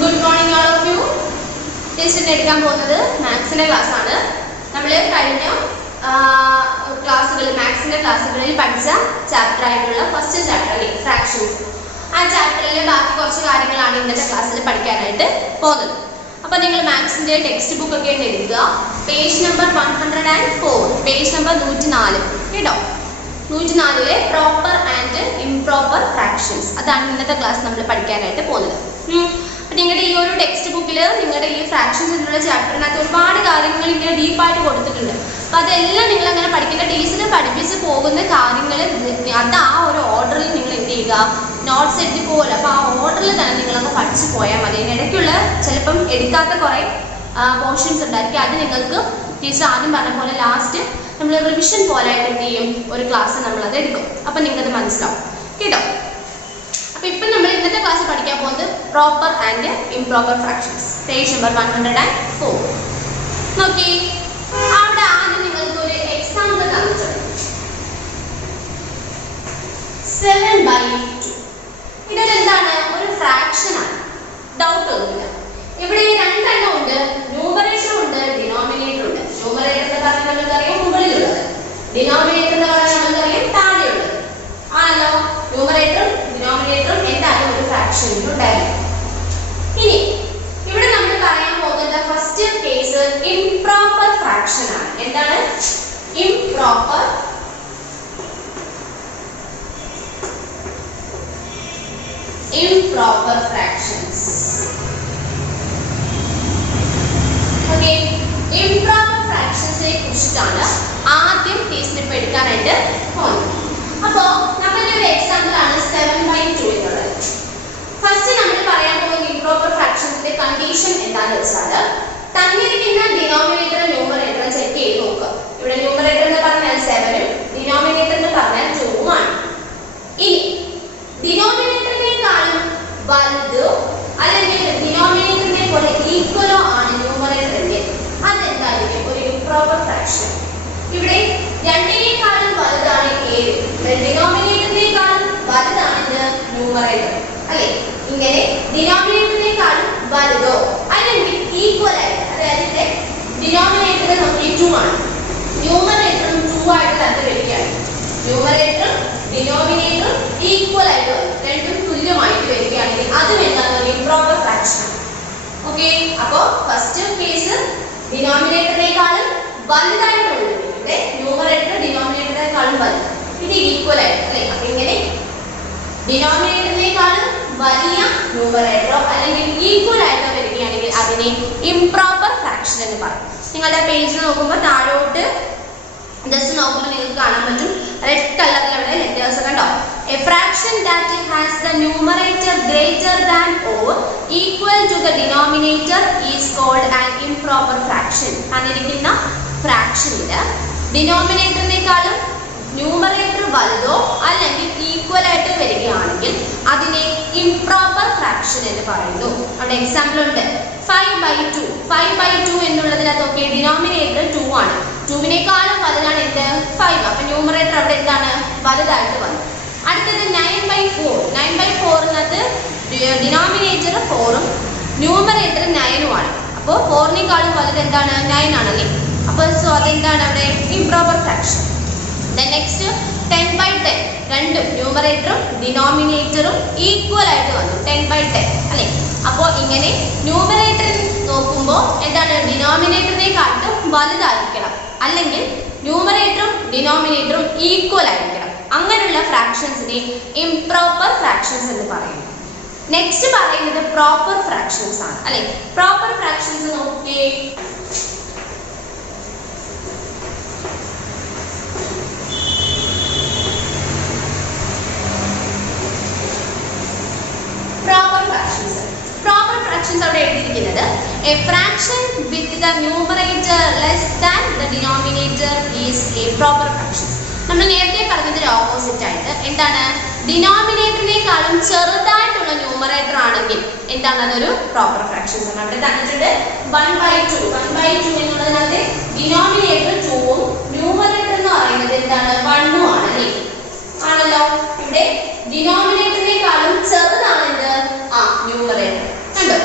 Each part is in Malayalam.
Good morning all of you. Test എടുക്കാൻ പോകുന്നത് മാത്സിന്റെ ക്ലാസ് ആണ്. നമ്മൾ കഴിഞ്ഞ ക്ലാസ്സുകളിൽ മാത്സിന്റെ ക്ലാസ്സുകളിൽ പഠിച്ച ചാപ്റ്റർ ആയിട്ടുള്ള ഫസ്റ്റ് ചാപ്റ്റർ ഫ്രാക്ഷൻസ്. ആ ചാപ്റ്ററിലെ ബാക്കി കുറച്ച് കാര്യങ്ങളാണ് ഇന്നത്തെ ക്ലാസ്സിൽ പഠിക്കാനായിട്ട് പോകുന്നത്. അപ്പോൾ നിങ്ങൾ മാത്സിന്റെ ടെക്സ്റ്റ് ബുക്ക് ഒക്കെ എടുക്കുക. പേജ് നമ്പർ 104, പേജ് നമ്പർ 104 കേട്ടോ. 104 പ്രോപ്പർ ആൻഡ് ഇംപ്രോപ്പർ ഫ്രാക്ഷൻസ്. അതാണ് ഇന്നത്തെ ക്ലാസ് നമ്മൾ പഠിക്കാനായിട്ട് പോകുന്നത്. അപ്പോൾ നിങ്ങളുടെ ഈ ഒരു ടെക്സ്റ്റ് ബുക്കിൽ നിങ്ങളുടെ ഈ ഫ്രാക്ഷൻസ് എന്നുള്ള ചാപ്റ്ററിനകത്ത് ഒരുപാട് കാര്യങ്ങൾ ഇങ്ങനെ ഡീപ്പായിട്ട് കൊടുത്തിട്ടുണ്ട്. അപ്പോൾ അതെല്ലാം നിങ്ങൾ അങ്ങനെ പഠിക്കേണ്ട ടീച്ചർ പഠിപ്പിച്ച് പോകുന്ന കാര്യങ്ങൾ അത് ആ ഒരു ഓർഡറിൽ നിങ്ങൾ എന്ത് ചെയ്യുക, നോട്ട്സ് എഴുതി പോകല്ലോ. അപ്പോൾ ആ ഓർഡറിൽ തന്നെ നിങ്ങളങ്ങ് പഠിച്ചു പോയാൽ മതി. അതിനിടയ്ക്കുള്ള ചിലപ്പം എടുക്കാത്ത കുറേ പോർഷൻസ് ഉണ്ടായിരിക്കും. അത് നിങ്ങൾക്ക് ടീച്ചർ ആദ്യം പറഞ്ഞ പോലെ ലാസ്റ്റ് നമ്മൾ റിവിഷൻ പോലെ ആയിട്ട് എന്ത് ചെയ്യും, ഒരു ക്ലാസ് നമ്മളത് എടുക്കും. അപ്പം നിങ്ങൾക്കത് മനസ്സിലാവും കേട്ടോ. അപ്പോൾ ഇപ്പം നമ്മൾ ഇന്നത്തെ ക്ലാസ് പഠിക്കാൻ പോകുന്നത് proper and improper fractions. Page number 104 നോക്കി. അവിടെ ആദ്യം നിങ്ങൾക്ക് ഒരു എക്സാമ്പിൾ തന്നിട്ടുണ്ട്. 7/2 ഇതൊക്കെ എന്താണ്, ഒരു ഫ്രാക്ഷൻ ആണ്, ഡൗട്ട് ഒന്നുമില്ല. ഇവിടെ രണ്ടെണ്ണം ഉണ്ട്, ന്യൂമറേറ്റർ ഉണ്ട്, ഡിനോമിനേറ്റർ ഉണ്ട്. ന്യൂമറേറ്റർ എന്ന് പറഞ്ഞാൽ നമുക്കറിയാം മുകളിലുള്ളത്, ഡിനോമിനേറ്റർ എന്ന് പറഞ്ഞാൽ നമുക്കറിയാം താഴെയുള്ളത് ആണല്ലോ. ന്യൂമറേറ്ററും ഡിനോമിനേറ്ററും എന്തായാലും ഒരു ഫ്രാക്ഷനിൽ ഉണ്ടായിരിക്കും. ഇനി ഇവിടെ നമ്മൾ പറയാൻ പോകുന്ന ഫസ്റ്റ് കേസ് ഇംപ്രോപ്പർ ഫ്രാക്ഷൻ ആണ്. എന്താണ് ഇംപ്രോപ്പർ ഫ്രാക്ഷൻസ്. ഓക്കേ, ഇംപ്രോപ്പർ ഫ്രാക്ഷൻസിനെ കുറിച്ചിട്ടാണ് ആദ്യം ടീച്ചർ ഇപ്പോൾ എടുക്കാനായിട്ട് പോകുന്നത്. അപ്പോൾ നമ്മുടെ ഒരു എക്സാമ്പിൾ ആണ് 7/2 എന്നുള്ളത്. ഫസ്റ്റ് നമ്മൾ പറയാൻ പോകുന്ന ഇംപ്രോപ്പർ ഫ്രാക്ഷൻസിന്റെ കണ്ടീഷൻ എന്താണെന്ന് വെച്ചാൽ തന്നിരിക്കുന്ന ഡിനോമിനേറ്റർ ന്യൂമറേറ്റർ ചെക്ക് ചെയ്ത് നോക്കുക. ഇവിടെ ന്യൂമറേറ്റർ എന്ന് പറഞ്ഞാൽ 7ഉം ഡിനോമിനേറ്റർ എന്ന് പറഞ്ഞാൽ 2ഉം ആണ്. ഇനി ഡിനോമിനേറ്ററിനേക്കാളും വലുതോ അല്ലെങ്കിൽ ഡിനോമിനേറ്ററിനെ പോലെ ഈക്വലോ ആണ് ന്യൂമറേറ്റർ എങ്കിൽ അതെന്തായിരിക്കും ഒരു ഇംപ്രോപ്പർ ഫ്രാക്ഷൻ. ഇവിടെ രണ്ടിനേക്കാളും വലുതാണ് 7, ഡിനോമിനേറ്ററിനേക്കാളും വലുതാണ് ന്യൂമറേറ്റർ അല്ലേ. ഇങ്ങനെ ഡിനോമിനേറ്ററിനേക്കാളും വലുതോ അല്ലെങ്കിൽ ഈക്വൽ ആയിട്ട്, അതായത് ഡിനോമിനേറ്റർ നമുക്ക് 2 ആണ്, ന്യൂമറേറ്ററും 2 ആയിട്ട് തന്നെ വരികയാണ്. ന്യൂമറേറ്ററും ഡിനോമിനേറ്ററും ഈക്വൽ ആയിട്ട് വരും, രണ്ടും തുല്യമായിട്ട് വരികയാണെങ്കിൽ അതും എന്താണ് ഒരു ഇംപ്രോപ്പർ ഫ്രാക്ഷൻ. ഓക്കെ, അപ്പോൾ ഫസ്റ്റ് കേസ് ഡിനോമിനേറ്ററിനേക്കാളും വലുതായിട്ടുള്ളത്, ഇവിടെ ന്യൂമറേറ്റർ ഡിനോമിനേറ്ററിനേക്കാളും വലുത്, ഇത് ഈക്വൽ ആയിട്ട് അല്ലേ. അപ്പൊ ഇങ്ങനെ ഡിനോമിനേറ്ററിനേക്കാളും വലിയ ന്യൂമറേറ്ററോ അല്ലെങ്കിൽ ഈക്വൽ ആയിട്ടോ വരികയാണെങ്കിൽ അതിനെ ഇംപ്രോപ്പർ ഫ്രാക്ഷൻ എന്ന് പറയും. നിങ്ങളുടെ പേജിൽ നോക്കുമ്പോൾ താഴോട്ട് ജസ്റ്റ് നോക്കുമ്പോൾ നിങ്ങൾക്ക് കാണാൻ പറ്റും, റെഡ് കളറിൽ അവിടെ ലെറ്റേഴ്സ് കണ്ടോ. A fraction that has the numerator greater than or equal to the denominator is called an improper fraction. തന്നിരിക്കുന്ന ഫ്രാക്ഷനിൽ ഡിനോമിനേറ്ററിനേക്കാളും ന്യൂമറേറ്റർ വലുതോ അല്ലെങ്കിൽ ഈക്വൽ ആയിട്ട് വരികയാണെങ്കിൽ അതിനെ ഇംപ്രോപ്പർ ഫ്രാക്ഷൻ എന്ന് പറയുന്നു. അവിടെ എക്സാമ്പിൾ ഉണ്ട് 5/2. 5/2 എന്നുള്ളതിനകത്തൊക്കെ ഡിനോമിനേറ്റർ 2 ആണ്, 2വിനേക്കാളും വലുതാണ് എന്ത് 5. അപ്പൊ ന്യൂമറേറ്റർ അവിടെ എന്താണ് വലുതായിട്ട് വന്നു. അടുത്തത് 9/4. 9/4 ഡിനോമിനേറ്റർ 4ഉം ന്യൂമറേറ്റർ 9ഉം ആണ്. അപ്പോൾ 4നേക്കാളും വലുത് എന്താണ് 9 ആണല്ലേ. അപ്പോൾ സോ അതെന്താണ് അവിടെ ഇംപ്രോപ്പർ ഫ്രാക്ഷൻ. നെക്സ്റ്റ് 10/10, രണ്ടും ന്യൂമറേറ്ററും ഡിനോമിനേറ്ററും ഈക്വൽ ആയിട്ട് വന്നു, 10/10 അല്ലേ. അപ്പോൾ ഇങ്ങനെ ന്യൂമറേറ്റർ നോക്കുമ്പോൾ എന്താണ് ഡിനോമിനേറ്ററിനെക്കാട്ടും വലുതായിരിക്കണം, അല്ലെങ്കിൽ ന്യൂമറേറ്ററും ഡിനോമിനേറ്ററും ഈക്വൽ ആയിരിക്കണം. അങ്ങനെയുള്ള ഫ്രാക്ഷൻസിനെ ഇംപ്രോപ്പർ ഫ്രാക്ഷൻസ് എന്ന് പറയുന്നു. നെക്സ്റ്റ് പറയുന്നത് പ്രോപ്പർ ഫ്രാക്ഷൻസ് ആണ് അല്ലെ. പ്രോപ്പർ ഫ്രാക്ഷൻസ് നോക്കിയേ. Proper fractions അവിടെ എഴുതിയിരിക്കുന്നത് a fraction with the numerator less than the denominator is a proper fraction. നമ്മൾ നേരത്തെ പറഞ്ഞതിന്റെ ഓപ്പോസിറ്റ് ആയിട്ട് എന്താണ്, ഡിനോമിനേറ്ററിനേക്കാളും ചെറുതായിട്ടുള്ള ന്യൂമറേറ്റർ ആണെങ്കിൽ എന്താണ് അതൊരു പ്രോപ്പർ ഫ്രാക്ഷൻസ് ആണ്. അവിടെ തന്നിട്ടുണ്ട് 1/2. 1/2 എന്നുള്ളതിനകത്ത് ഡിനോമിനേറ്റർ 2ഉം ന്യൂമറേറ്റർ എന്ന് പറയുന്നത് എന്താണ് 1ഉം ആണ് അല്ലേ. ആണല്ലോ, ഇവിടെ ഡിനോമിനേറ്ററിനേക്കാളും ചെറുതാണ് എന്ത് ന്യൂമറേറ്റർ കണ്ടോ.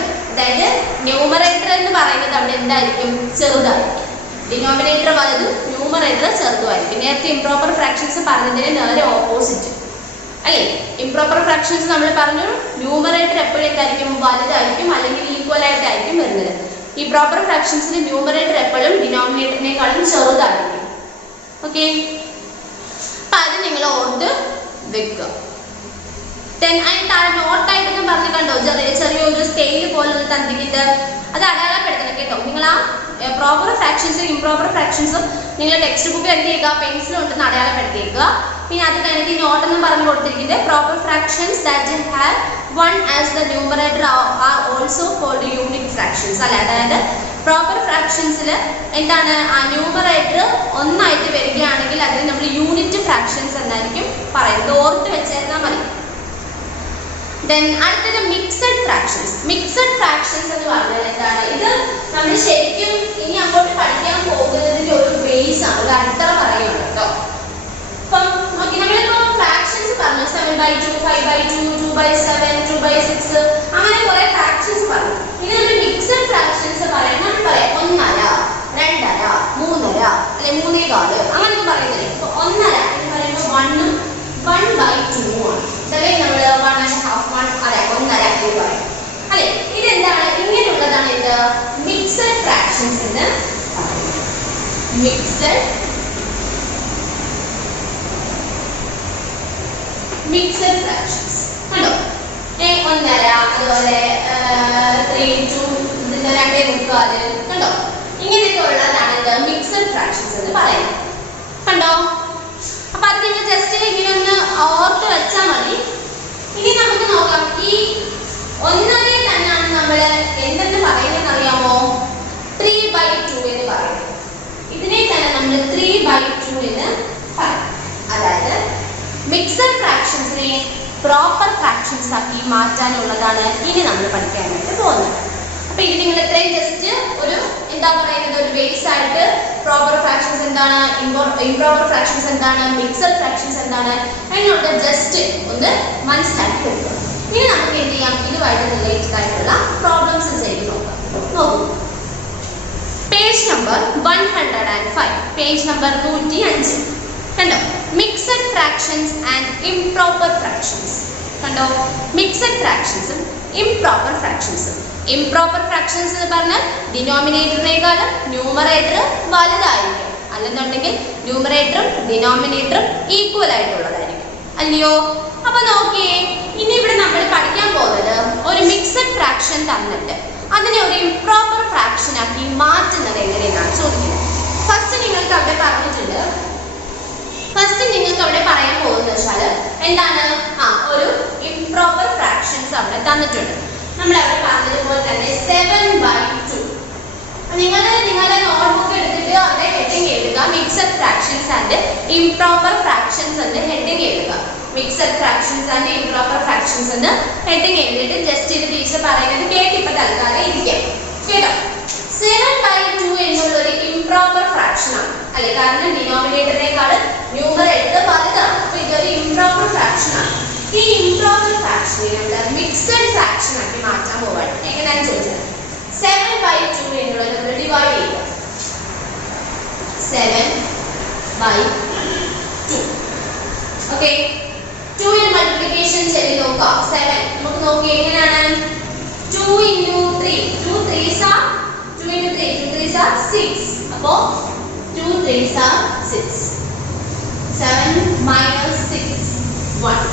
ചെറുതായിരിക്കും. ഡിനോമിനേറ്റർ വലുതും ന്യൂമറേറ്റർ ചെറുതുമായിരിക്കും. നേരത്തെ ഇംപ്രോപ്പർ ഫ്രാക്ഷൻസ് പറഞ്ഞതിന് നേരെ ഓപ്പോസിറ്റ് അല്ലേ? ഇംപ്രോപ്പർ ഫ്രാക്ഷൻസ് നമ്മൾ പറഞ്ഞു ന്യൂമറേറ്റർ എപ്പോഴും എന്തായിരിക്കും? വലുതായിരിക്കും അല്ലെങ്കിൽ ഈക്വൽ ആയിട്ടായിരിക്കും വരുന്നത്. ഈ പ്രോപ്പർ ഫ്രാക്ഷൻസിൽ ന്യൂമറേറ്റർ എപ്പോഴും ഡിനോമിനേറ്ററിനേക്കാളും ചെറുതായിരിക്കും. ഓക്കെ, അപ്പൊ അത് നിങ്ങൾ ഓർത്ത് വെക്കുക. അതിന് നോട്ടായിട്ടൊന്നും പറഞ്ഞു കണ്ടോ? ചെറിയൊരു സ്കെയിൽ പോലെ തന്നിട്ട് അത് അടയാളപ്പെടുത്തണം കേട്ടോ. നിങ്ങൾ ആ പ്രോപ്പർ ഫ്രാക്ഷൻസും ഇംപ്രോപ്പർ ഫ്രാക്ഷൻസും നിങ്ങൾ ടെക്സ്റ്റ് ബുക്ക് എന്ത് ചെയ്യുക? പെൻസിൽ കൊണ്ടൊന്ന് അടയാളപ്പെടുത്തിയേക്കുക. പിന്നെ അത് കഴിഞ്ഞിട്ട് ഈ നോട്ടെന്ന് പറഞ്ഞു കൊടുത്തിരിക്കുന്നത് proper fractions that have one as the numerator are also called unit fractions അല്ലെ. അതായത് പ്രോപ്പർ ഫ്രാക്ഷൻസിൽ എന്താണ്? ആ ന്യൂമറേറ്റർ ഒന്നായിട്ട് വരികയാണെങ്കിൽ അതിന് നമ്മൾ യൂണിറ്റ് ഫ്രാക്ഷൻസ് എന്നായിരിക്കും പറയുന്നത്. ഓർത്ത് വെച്ചേർന്നാൽ മതി. അടുത്തത് മിക്സഡ് ഫ്രാക്ഷൻസ്. മിക്സഡ് ഫ്രാക്ഷൻസ് എന്ന് പറഞ്ഞാൽ എന്താണ്? ഇത് നമ്മൾ ശരിക്കും ഇനി അങ്ങോട്ട് പഠിക്കാൻ പോകുന്നതിന്റെ ഒരു ബേസ് ആണ്, ഒരു അടിത്തറ പറയുകയാണ് കേട്ടോ. അപ്പം നോക്കി, നമ്മളിപ്പോ ഫ്രാക്ഷൻസ് പറഞ്ഞു 7/2, 5/2, 2/7, 2/6 അങ്ങനെ കുറെ ഫ്രാക്ഷൻസ് പറഞ്ഞു. ഇനി നമ്മൾ മിക്സഡ് ഫ്രാക്ഷൻസ് പറയാം. നമ്മൾ പറയാം 1/2, 2/2, 3/2 അല്ലെ 3/4 അങ്ങനെയൊക്കെ പറയുന്നില്ലേ. അപ്പൊ 1/2 എന്ന് പറയുമ്പോൾ 1ഉം 1/2 ആണ്. ഇതല്ലേ നമ്മൾ 1.5, 1/2 എന്ന് പറയും അല്ലെ. ഇതെന്താണ്? ഇങ്ങനെയുള്ളതാണ് എന്ത്? മിക്സഡ് ഫ്രാക്ഷൻസ് എന്ന് പറയുന്നത്. മിക്സഡ് ഫ്രാക്ഷൻസ് കണ്ടോ? 1/2 അതുപോലെ 3/2 2/4 കണ്ടോ? ഇങ്ങനെയൊക്കെ ഉള്ളതാണ് എന്ത്? മിക്സഡ് ഫ്രാക്ഷൻസ് എന്ന് പറയുന്നത്. കണ്ടോ? അപ്പൊ അത് നിങ്ങൾ ജസ്റ്റ് ഇങ്ങനെ ഒന്ന് ഓർത്ത് വെച്ചാൽ മതി. ഇനി നമുക്ക് നോക്കാം. ഈ 1/2 തന്നെയാണ് നമ്മൾ എന്തെന്ന് പറയുന്നത് അറിയാമോ? 3/2 എന്ന് പറയും. ഇതിനെ തന്നെ നമ്മൾ 3/2 എന്ന് പറയും. അതായത് മിക്സഡ് ഫ്രാക്ഷൻസിനെ പ്രോപ്പർ ഫ്രാക്ഷൻസ് ആക്കി മാറ്റാനുള്ളതാണ് ഇനി നമ്മൾ പഠിക്കാനായിട്ട് പോകുന്നത്. അപ്പൊ ഇത് നിങ്ങൾ ഇത്രയും ജസ്റ്റ് ഒരു എന്താ പറയുന്നത്, ഒരു ബേസ് ആയിട്ട് പ്രോപ്പർ ഫ്രാക്ഷൻസ് എന്താണ്, ഇംപ്രോപ്പർ ഫ്രാക്ഷൻസ് എന്താണ്, മിക്സഡ് ഫ്രാക്ഷൻസ് എന്താണ് അതിനോട് ജസ്റ്റ് ഒന്ന് മനസ്സിലാക്കി വെക്കുക. ഇനി നമുക്ക് എന്ത് ചെയ്യാം? ഇതുമായിട്ട് റിലേറ്റഡ് ആയിട്ടുള്ള പ്രോബ്ലംസ് ചെയ്ത് നോക്കാം. നോക്കൂ, പേജ് നമ്പർ 105, പേജ് നമ്പർ 105 കണ്ടോ? Mixed fractions and improper fractions കണ്ടോ? മിക്സഡ് ഫ്രാക്ഷൻസും ഇംപ്രോപ്പർ ഫ്രാക്ഷൻസും. ഇംപ്രോപ്പർ ഫ്രാക്ഷൻസ് എന്ന് പറഞ്ഞാൽ ഡിനോമിനേറ്ററിനേക്കാളും ന്യൂമറേറ്റർ വലുതായിരിക്കും, അല്ലെന്നുണ്ടെങ്കിൽ ന്യൂമറേറ്ററും ഡിനോമിനേറ്ററും ഈക്വൽ ആയിട്ടുള്ളതായിരിക്കും അല്ലയോ? അപ്പൊ നോക്കിയേ, ഇനി ഇവിടെ നമ്മൾ പഠിക്കാൻ പോകുന്നത് ഒരു മിക്സഡ് ഫ്രാക്ഷൻ തന്നിട്ട് അതിനെ ഒരു ഇംപ്രോപ്പർ ഫ്രാക്ഷൻ ആക്കി മാറ്റുന്നത് എങ്ങനെയാണ് ചോദിക്കുന്നത്. ഫസ്റ്റ് നിങ്ങൾക്ക് അവിടെ പറയാൻ പോകുന്നത് വെച്ചാൽ എന്താണ്? ഒരു ഇംപ്രോപ്പർ ഫ്രാക്ഷൻസ് അവിടെ തന്നിട്ടുണ്ട്. നമ്മൾ അവിടെ പറഞ്ഞതുപോലെ തന്നെ 7/2. നിങ്ങളുടെ നോട്ട്ബുക്ക് എടുത്തിട്ട് അവിടെ ഹെഡിങ് എഴുതുക, mixed fractions and improper fractions എന്ന് ഹെഡിങ് എഴുതുക. Mixed fractions and improper fractions എന്ന് ഹെഡിങ് എഴുതിയിട്ട് ജസ്റ്റ് ഇത് ടീച്ചർ പറയുന്നത് കേട്ടിപ്പോ തൽക്കാലം ഇരിക്കാം കേട്ടോ. 7/2 എന്നുള്ളൊരു ഇംപ്രോപ്പർ ഫ്രാക്ഷൻ ആണ് അല്ലെ, കാരണം ഡിനോമിനേറ്ററിനേക്കാൾ ന്യൂമറേറ്റർ വലുതാണ്. അപ്പൊ ഇതൊരു ഇംപ്രോപ്പർ ഫ്രാക്ഷൻ ആണ്. ഈ ഇംപ്രോപ്പർ ഫ്രാക്ഷനെ നമ്മൾ മിക്സഡ് ഫ്രാക്ഷൻ ആക്കി മാറ്റാൻ പോവാണ്. എങ്ങനെയാണെന്ന് ചോദിച്ചത് 7/2 എന്നുള്ളത് നമ്മൾ ഡിവൈഡ് ചെയ്യുക. 7/2 ഓക്കെ. 2 ൽ മൾട്ടിപ്ലിക്കേഷൻ ചെയ്ത് നോക്കാം. 7 നമുക്ക് നോക്കി എങ്ങനെയാണ്? 2 × 3 2 3s are 2 × 3 2 3s are 6. അപ്പോ 2 3s are 6. 7 - 6 1.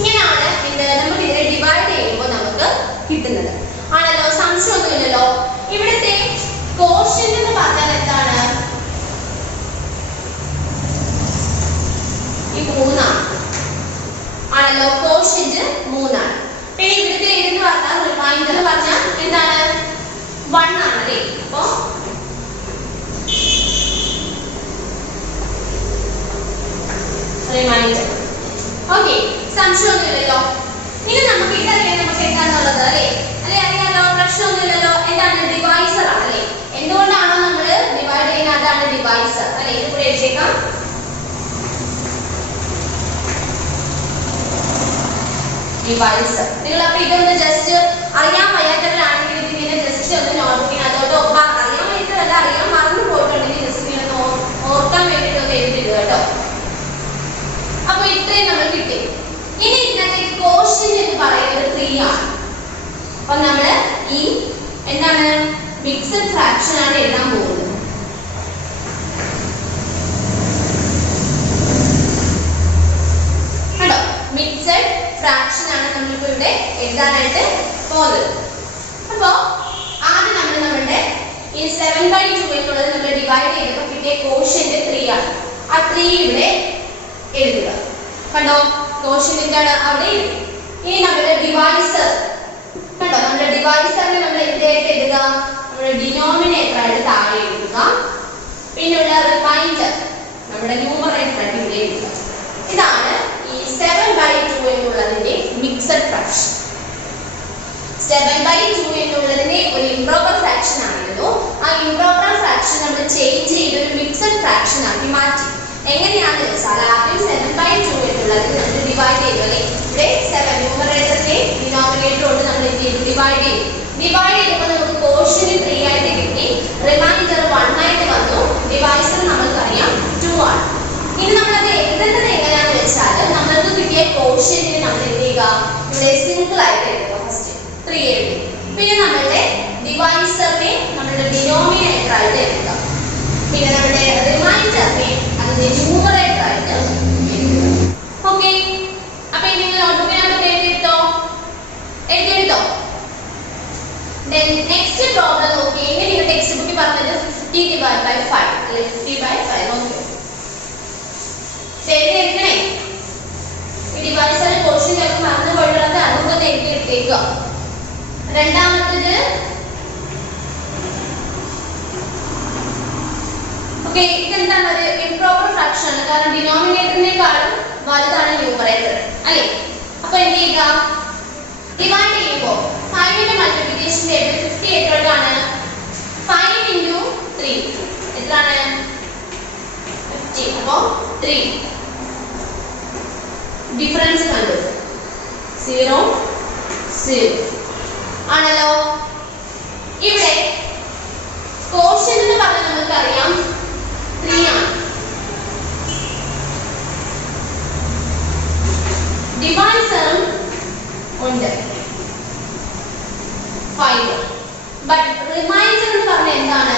ഇങ്ങനെയാണ് നമുക്ക് ഇതിനെ ഡിവൈഡ് ചെയ്യുമ്പോൾ നമുക്ക് കിട്ടുന്നത് ആണല്ലോ. സംശയമൊന്നുമില്ലല്ലോ. ഇവിടുത്തെ കോഷ്യന്റ് എന്ന് പറഞ്ഞാൽ എന്താണ്? ഈ 3 ആണല്ലോ. കോഷ്യന്റ് 3 ആണ്. പിന്നെ ഇവിടുത്തെ ഇതെന്ന് പറഞ്ഞാൽ റിമൈൻഡർ എന്ന് പറഞ്ഞാൽ എന്താണ്? 1 ആണല്ലേ. അപ്പൊ റിമൈൻഡർ ഓക്കെ. സംശയമൊന്നുമില്ലല്ലോ. അപ്പോൾ നമ്മൾ ഈ എന്താണ് മിക്സഡ് ഫ്രാക്ഷൻ ആണ് എഴുതാൻ പോകുന്നത്. കേട്ടോ, മിക്സഡ് ഫ്രാക്ഷൻ ആണ് നമ്മളിപ്പോ ഇവിടെ എഴുതാനായിട്ട് പോകുന്നത്. അപ്പോൾ ആദ്യം നമ്മൾ നമ്മുടെ ഈ 7/2 എന്നുള്ളത് നമ്മൾ ഡിവൈഡ് ചെയ്തപ്പോൾ കിട്ടിയ കോഷ്യന്റ് 3 ആണ്. ആ 3 ഇവിടെ എഴുതുക. കണ്ടോ, കോഷ്യന്റ് എന്താണ് അവിടെ എഴുതി. ഇനി നമ്മുടെ ഡിവൈസർ കണ്ടോ, നമ്മുടെ ഡിവൈസറിനെ നമ്മൾ എന്തായിട്ട് എഴുതുക, നമ്മുടെ ഡിനോമിനേറ്റർ ആയിട്ട് താഴെ എഴുതുക. പിന്നെയുള്ള റിമൈൻഡർ നമ്മുടെ ന്യൂമറേറ്റർ ആയിട്ട് ഇവിടെ എഴുതുക. ഇതാണ് ഈ 7/2 എന്നുള്ളതിന്റെ മിക്സഡ് ഫ്രാക്ഷൻ. 7/2 എന്നുള്ളതിന്റെ ഒരു ഇംപ്രോപ്പർ ഫ്രാക്ഷൻ ആയിരുന്നു. ആ ഇംപ്രോപ്പർ ഫ്രാക്ഷൻ നമ്മൾ ചേഞ്ച് ചെയ്ത് ഒരു മിക്സഡ് ഫ്രാക്ഷൻ ആക്കി മാറ്റി. എങ്ങനെയാണെന്ന് വെച്ചാൽ ആദ്യം 7/2 എന്നുള്ളത് നമ്മൾ ഡിവൈഡ് ചെയ്തു അല്ലേ. ഇവിടെ 7 ന്യൂമറേറ്ററിനെ ഡിനോമിനേറ്റർ കൊണ്ട് നമ്മൾ എന്ത് ചെയ്തു, ഡിവൈഡ് ചെയ്തു. ഡിവൈഡ് ചെയ്തപ്പോൾ നമുക്ക് കോഷ്യന്റ് 3 ആയിട്ട് കിട്ടി, റിമൈൻഡർ 1 ആയിട്ട് വന്നു, ഡിവൈസർ നമുക്കറിയാം 2 ആണ്. ഇനി നമ്മളത് എഴുതുന്നത് എങ്ങനെയാണെന്ന് വെച്ചാൽ നമ്മൾക്ക് കിട്ടിയ കോഷ്യന്റിനെ നമ്മൾ എന്ത് ചെയ്യുക, ഇവിടെ സിംഗിൾ ആയിട്ട് എഴുതുക. ഫസ്റ്റ് 3 എഴുതി. പിന്നെ നമ്മളുടെ ഡിവൈസറിനെ നമ്മളുടെ ഡിനോമിനേറ്റർ ആയിട്ട് എഴുതുക. പിന്നെ നമ്മുടെ റിമൈൻഡറിനെ അതിന്റെ ന്യൂമറേറ്റർ ആയിട്ട് എഴുതുക. ഓക്കെ, അപ്പൊ ഇനി നിങ്ങൾ നോട്ട്ബുക്കിനകത്ത് എഴുതിയെടുത്തോ? നെക്സ്റ്റ് പ്രോബ്ലം നോക്കി. എങ്ങനെ നിങ്ങൾ ടെക്സ്റ്റ് ബുക്കിൽ പറഞ്ഞത് 50/5 അല്ലെ, 50/5 നോക്കി എഴുതണേ. ഈ ഡിവൈസർ കോഷ്യൻ ചിലപ്പോൾ മറന്നു പോയിട്ടുള്ളത് അതുകൊണ്ട് എഴുതിയെടുത്തേക്കുക. രണ്ടാമത്തത് ഓക്കെ, ഇതെന്താണ്, ഒരു ഇംപ്രോപ്പർ ഫ്രാക്ഷൻ ആണ്. കാരണം ഡിനോമിനേറ്ററിനേക്കാളും വലുതാണ് ന്യൂമറേറ്റർ അല്ലേ. അപ്പൊ എന്ത് ചെയ്യുക, ഡിവൈഡ് ചെയ്യുമ്പോൾ 5ന്റെ മൾട്ടിപ്ലിക്കേഷൻ ടേബിൾ 50 എത്രയാണ്, 5 × 3 എത്രയാണ്, 50. അപ്പോ 3 ഡിഫറൻസ് കണ്ടു, 0 0 ആണല്ലോ. ഇവിടെ കോഷ്യന്റ് എന്ന് പറഞ്ഞാൽ നമുക്കറിയാം 3 ആണ്. ഡിവൈസറും ഉണ്ട് 5. ബട്ട് റിമൈൻഡർ എന്ന് പറഞ്ഞാൽ എന്താണ്,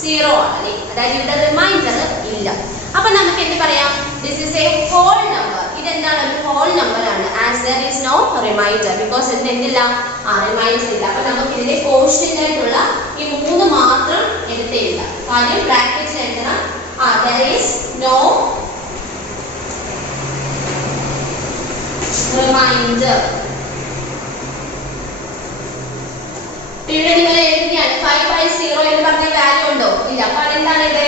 0 ആണ് അല്ലേ. അതായത് ഇവിടെ റിമൈൻഡർ ഇല്ല. അപ്പൊ നമുക്ക് എന്ത് പറയാം, this is a whole number. ഇതെന്താണ്, ഒരു ഹോൾ നമ്പർ ആണ്. As there is no remainder, because ഇതിന് എന്തില്ല, റിമൈൻഡർ ഇല്ല. അപ്പൊ നമുക്ക് ഇതിന്റെ കോഷ്യന്റ് ആയിട്ടുള്ള ഈ 3 മാത്രം എടുത്തില്ല. കാര്യം ബ്രാക്കറ്റിൽ എഴുതണം, there is no remainder. ഇവിടെ നിങ്ങൾ എഴുതിയാണ് 5/0 എന്ന് പറഞ്ഞ വാല്യൂ ഉണ്ടോ, ഇല്ല. അപ്പൊ അതെന്താണ്, ഇത്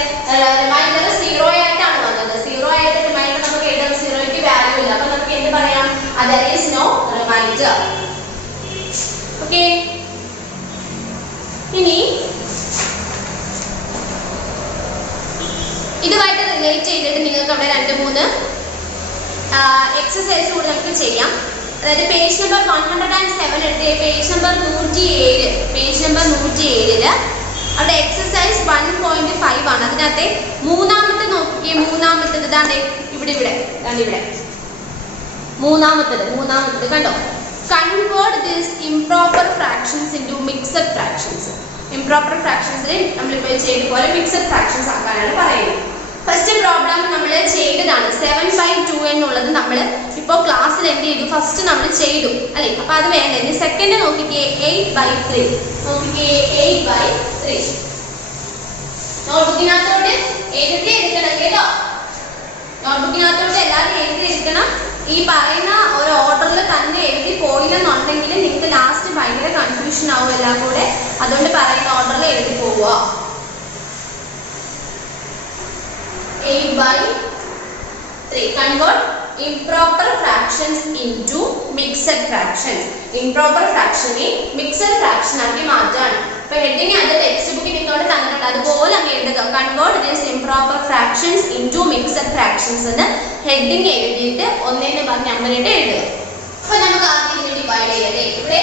റിമൈൻഡർ 0 ആയിട്ടാണ് വന്നത്. 0 ആയിട്ട് റിമൈൻഡർ നമുക്ക് എഴുതാം, 0ക്ക് വാല്യൂ ഇല്ല. അപ്പൊ നമുക്ക് എന്ത് പറയാം, there is no remainder. Okay, ഇനി ഇതുമായിട്ട് റിലേറ്റ് ചെയ്തിട്ട് നിങ്ങൾക്ക് അവിടെ 2-3 എക്സസൈസ് കൂടി നമുക്ക് ചെയ്യാം. അതായത് പേജ് നമ്പർ 107 എടുത്ത് പേജ് നമ്പർ 107 അവിടെ എക്സസൈസ് 1.5 ആണ്. അതിനകത്തെ മൂന്നാമത്തെ നോക്കിയേ, മൂന്നാമത്തത് ഇതാണ്ട് ഇവിടെ മൂന്നാമത്തത് കണ്ടോ, convert these improper fractions into mixed fractions. improper fractions നമ്മളിപ്പോൾ ചെയ്ത പോലെ mixed fractions ആക്കാനാണ് പറയുന്നത്. ഫസ്റ്റ് പ്രോബ്ലം നമ്മൾ ചെയ്തതാണ് 7/2 എന്നുള്ളത്. നമ്മൾ ഇപ്പോൾ ക്ലാസ്സിൽ എന്ത് ചെയ്തു, ഫസ്റ്റ് നമ്മൾ ചെയ്തു അല്ലേ. അപ്പൊ അത് വേണ്ട. ഇനി സെക്കൻഡ് നോക്കിക്കേ, 8/3 നോക്കിക്കേ, 8/3 നോട്ട്ബുക്കിനകത്തോട്ട് എഴുതി എടുക്കണം കേട്ടോ. നോട്ട്ബുക്കിനകത്തോട്ട് എല്ലാവരും എഴുതി എടുക്കണം. ഈ പറയുന്ന ഒരു ഓർഡറിൽ തന്നെ എഴുതി പോയില്ലെന്നുണ്ടെങ്കിൽ നിങ്ങൾക്ക് ലാസ്റ്റ് ഭയങ്കര കൺഫ്യൂഷൻ ആവും എല്ലാം കൂടെ. അതുകൊണ്ട് പറയുന്ന ഓർഡറിൽ എഴുതി പോവുക. 8/3 convert improper fractions into mixed fractions. improper fraction mixed fraction ആക്കി മാറ്റാണ്. അപ്പോൾ ഹെഡിങ് അത് ടെക്സ്റ്റ് ബുക്കിൽ നിന്നോട് തന്നിട്ടുണ്ട്, അതുപോലെ അങ്ങ് എഴുതുക. convert these improper fractions into mixed fractions എന്ന് ഹെഡിങ് എഴുതിയിട്ട് ഒന്നേന്ന് പറഞ്ഞ് നമ്പറിട്ട് എഴുതുക. അപ്പോൾ നമുക്ക് ആദ്യം ഇതിനെ ഡിവൈഡ് ചെയ്യല്ലേ. ഇവിടെ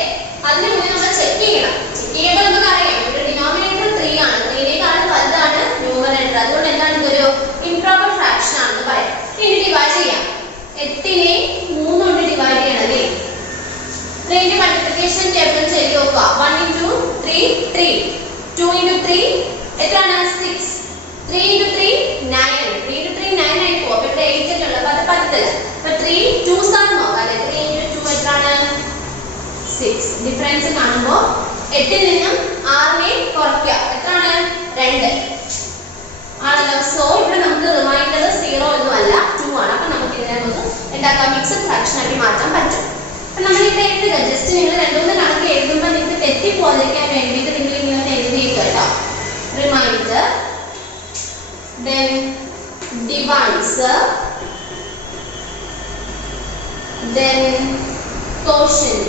അതിന് മുന്നേ നമ്മൾ ചെക്ക് ചെയ്യണം. ചെക്ക് ചെയ്യുമ്പോൾ നമുക്ക് അറിയാം ഇവിടെ ഡിനോമിനേറ്റർ 3 ആണ്, 3നേക്കാളും വലുതാണ് ന്യൂമറേറ്റർ. അതുകൊണ്ട് എന്താണ് ഇതൊരു ഇംപ്രോപ്പർ ഫ്രാക്ഷൻ ആണെന്ന് പറയാം. ഇനി ഡിവൈഡ് ചെയ്യാം. 8നെ 3 കൊണ്ട് ഡിവൈഡ് ചെയ്യണം അല്ലേ. ഇതിന്റെ മൾട്ടിപ്ലിക്കേഷൻ ടേബിൾ ചെയ്ത് നോക്കുക. കാണുമ്പോൾ 8 നിന്നും 6 കുറയ്ക്കുക. എത്രയാണ്? 2 ആണല്ലോ. സോ ഇവിടെ നമുക്ക് റിമൈൻഡർ 0 ഒന്നുമല്ല 2 ആണ്. അപ്പൊ നമുക്ക് ഇതിനെ നമുക്ക് എന്താക്കാം? മിക്സഡ് ഫ്രാക്ഷൻ ആക്കി മാറ്റാൻ പറ്റും. അപ്പൊ നമ്മൾ ഇവിടെ എഴുതുക. ജസ്റ്റ് നിങ്ങൾ 2-3 കണക്ക് എഴുതുമ്പോൾ നിങ്ങൾക്ക് തെറ്റിപ്പോകാതിരിക്കാൻ വേണ്ടിയിട്ട് നിങ്ങൾ ഇങ്ങനെ എഴുതിയേക്കുക കേട്ടോ. Remainder, then divisor, then quotient.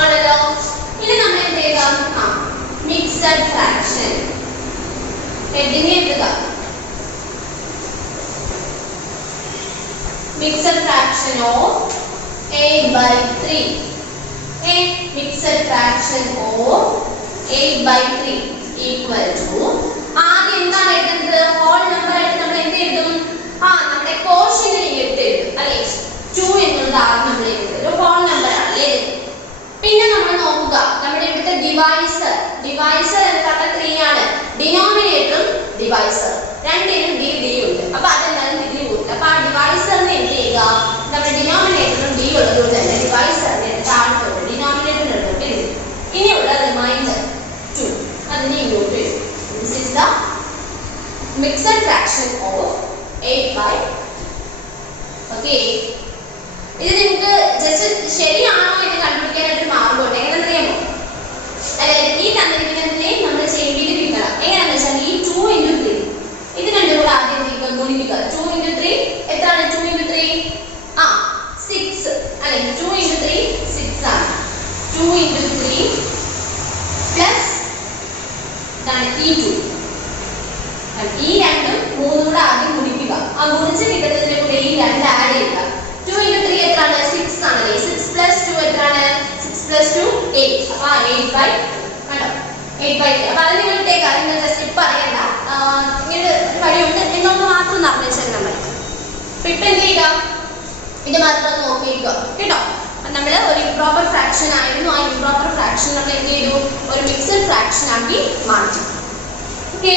ആണല്ലോ. ഇനി നമ്മൾ എന്ത് ചെയ്യാം? മിക്സഡ് ഫ്രാക്ഷൻ ഹെഡിങ് എഴുതുക. Mixed fraction of 8/3. Mixed fraction of 8/3 equal to ആദ്യം എന്താണ് എഴുതുന്നത്? ഹോൾ നമ്പർ ആയിട്ട് നമ്മൾ എന്ത് എഴുതും? നമ്മുടെ കോഷ്യന്റ് എഴുതും അല്ലേ? 2 എന്നുള്ളത് ആദ്യം നമ്മൾ എഴുതും. ഒരു ഹോൾ നമ്പർ ആണ് എഴുതുന്നത്. പിന്നെ നമ്മൾ നോക്കുക നമ്മുടെ ഇവിടുത്തെ ഡിവൈസർ. ഡിവൈസർ എന്ന് പറഞ്ഞാൽ 3 ആണ്. ഡിനോമിനേറ്ററും ഡിവൈസർ രണ്ടിനും d ഉണ്ട്. അപ്പൊ അതെന്താണ്? ഡിഗ്രി കൂട്ടുക. അപ്പൊ ആ ഡിവൈസറിനെ എന്ത് ചെയ്യുക? നമ്മുടെ ഡിനോമിനേറ്ററും d ഉള്ളതുകൊണ്ട് തന്നെ ഡിവൈസറിനെ താഴത്തോട്ട് ഡിനോമിനേറ്ററിന് എടുത്തോട്ട് എഴുതും. ഇനിയുള്ള റിമൈൻഡർ 2 അതിനെ ഇങ്ങോട്ട് എഴുതും. This is the mixed fraction of 8/. Okay, ഇത് നിങ്ങൾക്ക് ജസ്റ്റ് ശരിയാണോ എന്ന് കണ്ടുപിടിക്കാനായിട്ട് മാർഗമുണ്ട്. എങ്ങനെയാണെന്ന് അറിയാമോ? അതായത് ഈ തന്നിരിക്കുന്നതിനെ നമ്മൾ ചെയ്യേണ്ടിയിരിക്കണം. എങ്ങനെയാണെന്ന് വെച്ചാൽ ഈ 2 × 3 ഇത് രണ്ടും കൂടെ ആദ്യം ഗുണിക്കുക. 2 × 3 എത്രയാണ്? 2 × 3 6 അല്ലെ? 2 × 3 6 ആണ്. 2 × 3 പ്ലസ് ഈ 2. ഈ രണ്ടും 3 കൂടെ ആദ്യം ഗുണിക്കുക. ആ ഗുണിച്ച് കിട്ടുന്നതിന്റെ കൂടെ ഈ 2 ആഡ് ചെയ്യുക. 2 × 3 എത്രയാണ്? 6 ആണല്ലേ? 6 + 2 എത്രയാണ്? 6 + 2 8. അപ്പൊ 8/. കണ്ടോ? 8/3. അപ്പൊ അത് നിങ്ങൾ ഇട്ടേക്കാം. നിങ്ങൾ ജസ്റ്റ് ഇപ്പം അറിയണ്ട. ഇങ്ങനെ ഒരു വഴിയുണ്ട് എന്നൊന്ന് മാത്രം അറിഞ്ഞാൽ നമ്മൾ. അപ്പൊ ഇപ്പൊ എന്ത് ചെയ്യുക? ഇത് മാത്രം നോക്കിയിരിക്കുക കേട്ടോ. നമ്മൾ ഒരു ഇംപ്രോപ്പർ ഫ്രാക്ഷൻ ആയിരുന്നു. ആ ഇംപ്രോപ്പർ ഫ്രാക്ഷൻ നമ്മൾ എന്ത് ചെയ്തു? ഒരു മിക്സഡ് ഫ്രാക്ഷൻ ആക്കി മാറ്റി. ഓക്കെ,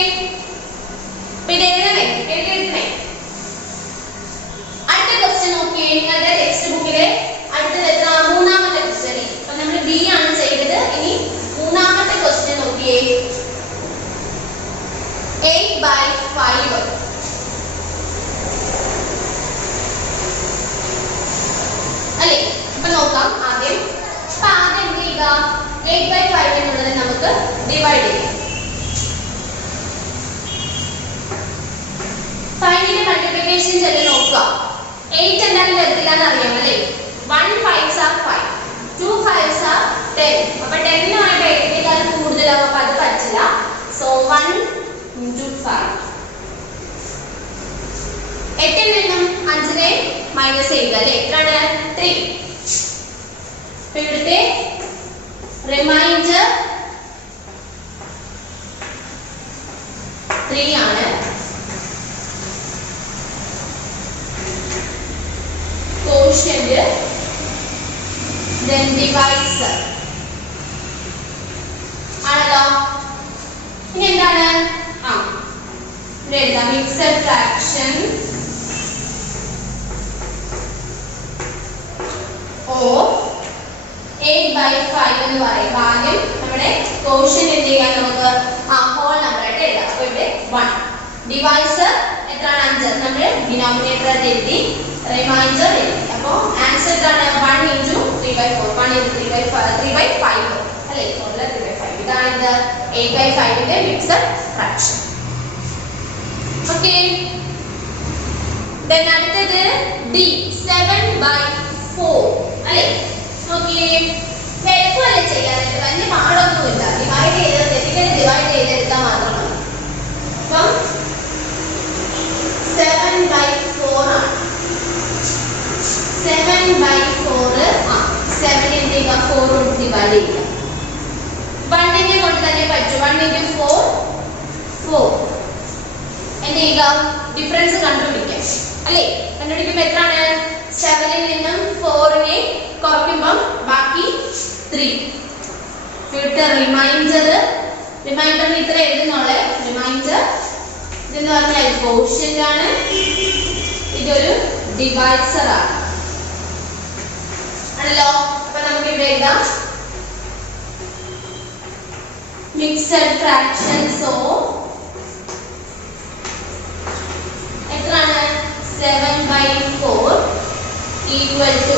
അപ്പൊ ഇത് എഴുതണേ, എഴുതണേ. അടുത്ത ക്വസ്റ്റ്യൻ നോക്കിയേ. നിങ്ങളുടെ ടെക്സ്റ്റ് ബുക്കിലെ അടുത്തത് എത്ര? 3ാമത്തെ ക്വസ്റ്റ്യൻ. അപ്പൊ നമ്മൾ ബി ആണ് ചെയ്തത്. ഇനി 3ാമത്തെ ക്വസ്റ്റ്യൻ നോക്കിയേ. 8/5 അല്ലേ? അപ്പൊ നോക്കാം ആദ്യം. അപ്പൊ ആദ്യം എന്ത് ചെയ്യുക? 8/5 എന്നുള്ളത് നമുക്ക് ഡിവൈഡ് ചെയ്യാം. 5ന്റെ മൾട്ടിപ്ലിക്കേഷൻ ചെയ്ത് നോക്കുക. 8 എന്തായാലും വരത്തില്ല എന്ന് അറിയാം അല്ലേ? 1 5s are 5, 2 5s are 10. അപ്പൊ 10-നുമായിട്ട് 8-നേക്കാൾ കൂടുതലാവും. അപ്പൊ അത് പറ്റില്ല. സോ 1 × 5. 8-ൽ നിന്നും 5-നെ മൈനസ് ചെയ്യുക അല്ലേ? എത്രയാണ്? 3. അപ്പൊ ഇവിടുത്തെ റിമൈൻഡർ 3 ആണ്. Quotient, then divisor. ആണല്ലോ. ഇനി എന്താണ്? ഇവിടെ മിക്സഡ് ഫ്രാക്ഷൻ ഓഫ് 8/5 എന്ന് പറയും. ആദ്യം നമ്മുടെ quotient എന്ത് ചെയ്യാൻ നമുക്ക് ഹോൾ നമ്പർ ആയിട്ട് എഴുതാം. അപ്പൊ ഇവിടെ 1. ഡിവൈസർ എത്രയാണ്? 5. നമ്മൾ ഡിനോമിനേറ്റർ എഴുതി, റിമൈൻഡർ എഴുതി. അപ്പോൾ ആൻസർ എന്താണ്? 1 × 3/4. 1 × 3/5 അല്ലേ? 3/5. ഇതാണ് ഇത് 8/5ന്റെ മിക്സഡ് ഫ്രാക്ഷൻ. ഓക്കെ, then അടുത്തത് ഡി 7/4 അല്ലേ? നോക്കിയേ, എളുപ്പമല്ലേ ചെയ്യാനായിട്ട്? വലിയ പാടൊന്നുമില്ല. ഡിവൈഡ് ചെയ്ത് ഡിവൈഡ് ചെയ്തെടുത്താൽ മാത്രമാണ്. അപ്പം 7/4 ആണ്. 7/4 7 എന്ത് ചെയ്യുക? 4 കൊണ്ട് ഡിവൈഡ് ചെയ്യുക. 1-നെ കൊണ്ട് തന്നെ പറ്റും. 1 × 4 4. എന്ത് ചെയ്യുക? ഡിഫറൻസ് കണ്ടുപിടിക്കാം അല്ലേ? കണ്ടുപിടിക്കുമ്പോൾ എത്രയാണ്? 7-ൽ നിന്നും 4-നെ കുറയ്ക്കുമ്പോൾ ബാക്കി 3. ഇവിടുത്തെ റിമൈൻഡറിന് ഇത്ര എഴുതുന്നോളെ. റിമൈൻഡർ ഇതെന്ന് പറഞ്ഞാൽ quotient ആണ്. ഇതൊരു ഡിവൈസർ ആണ്. എഴുതാം. മിക്സഡ് ഫ്രാക്ഷൻസ് ഓഫ് എത്രയാണ് 7/4 equal to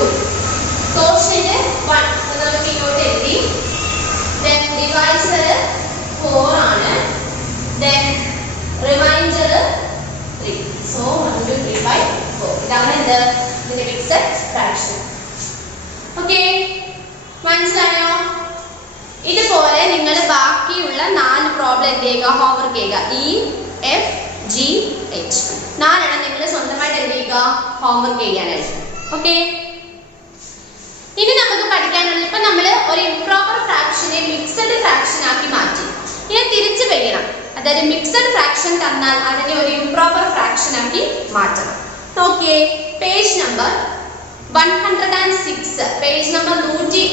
quotient 1 നമുക്ക് ഇങ്ങോട്ട് എഴുതി. then divisor 4 ആണ്. then remainder 3. so 1 2 3/4 ഇതാണ് എന്ത് ഇതിന്റെ മിക്സഡ് ഫ്രാക്ഷൻ. ഓക്കേ, മനസ്സിലായോ? ഇതുപോലെ നിങ്ങൾ ബാക്കിയുള്ള 4 പ്രോബ്ലം എന്ത് ചെയ്യുക, ഹോംവർക്ക് ചെയ്യുക. E F G H 4 എണ്ണം നിങ്ങൾ സ്വന്തമായിട്ട് എന്ത് ചെയ്യുക, ഹോംവർക്ക് ചെയ്യാനായിട്ട്. ഓക്കെ, ഇനി നമുക്ക് പഠിക്കാനുള്ളത്, ഇപ്പൊ നമ്മൾ ഒരു ഇംപ്രോപ്പർ ഫ്രാക്ഷനെ മിക്സഡ് ഫ്രാക്ഷൻ ആക്കി മാറ്റി. ഇനി തിരിച്ചു വെക്കണം, അതായത് മിക്സഡ് ഫ്രാക്ഷൻ തന്നാൽ അതിനെ ഒരു ഇംപ്രോപ്പർ ഫ്രാക്ഷൻ ആക്കി മാറ്റണം. നോക്കിയേ, page number 106, page number 106,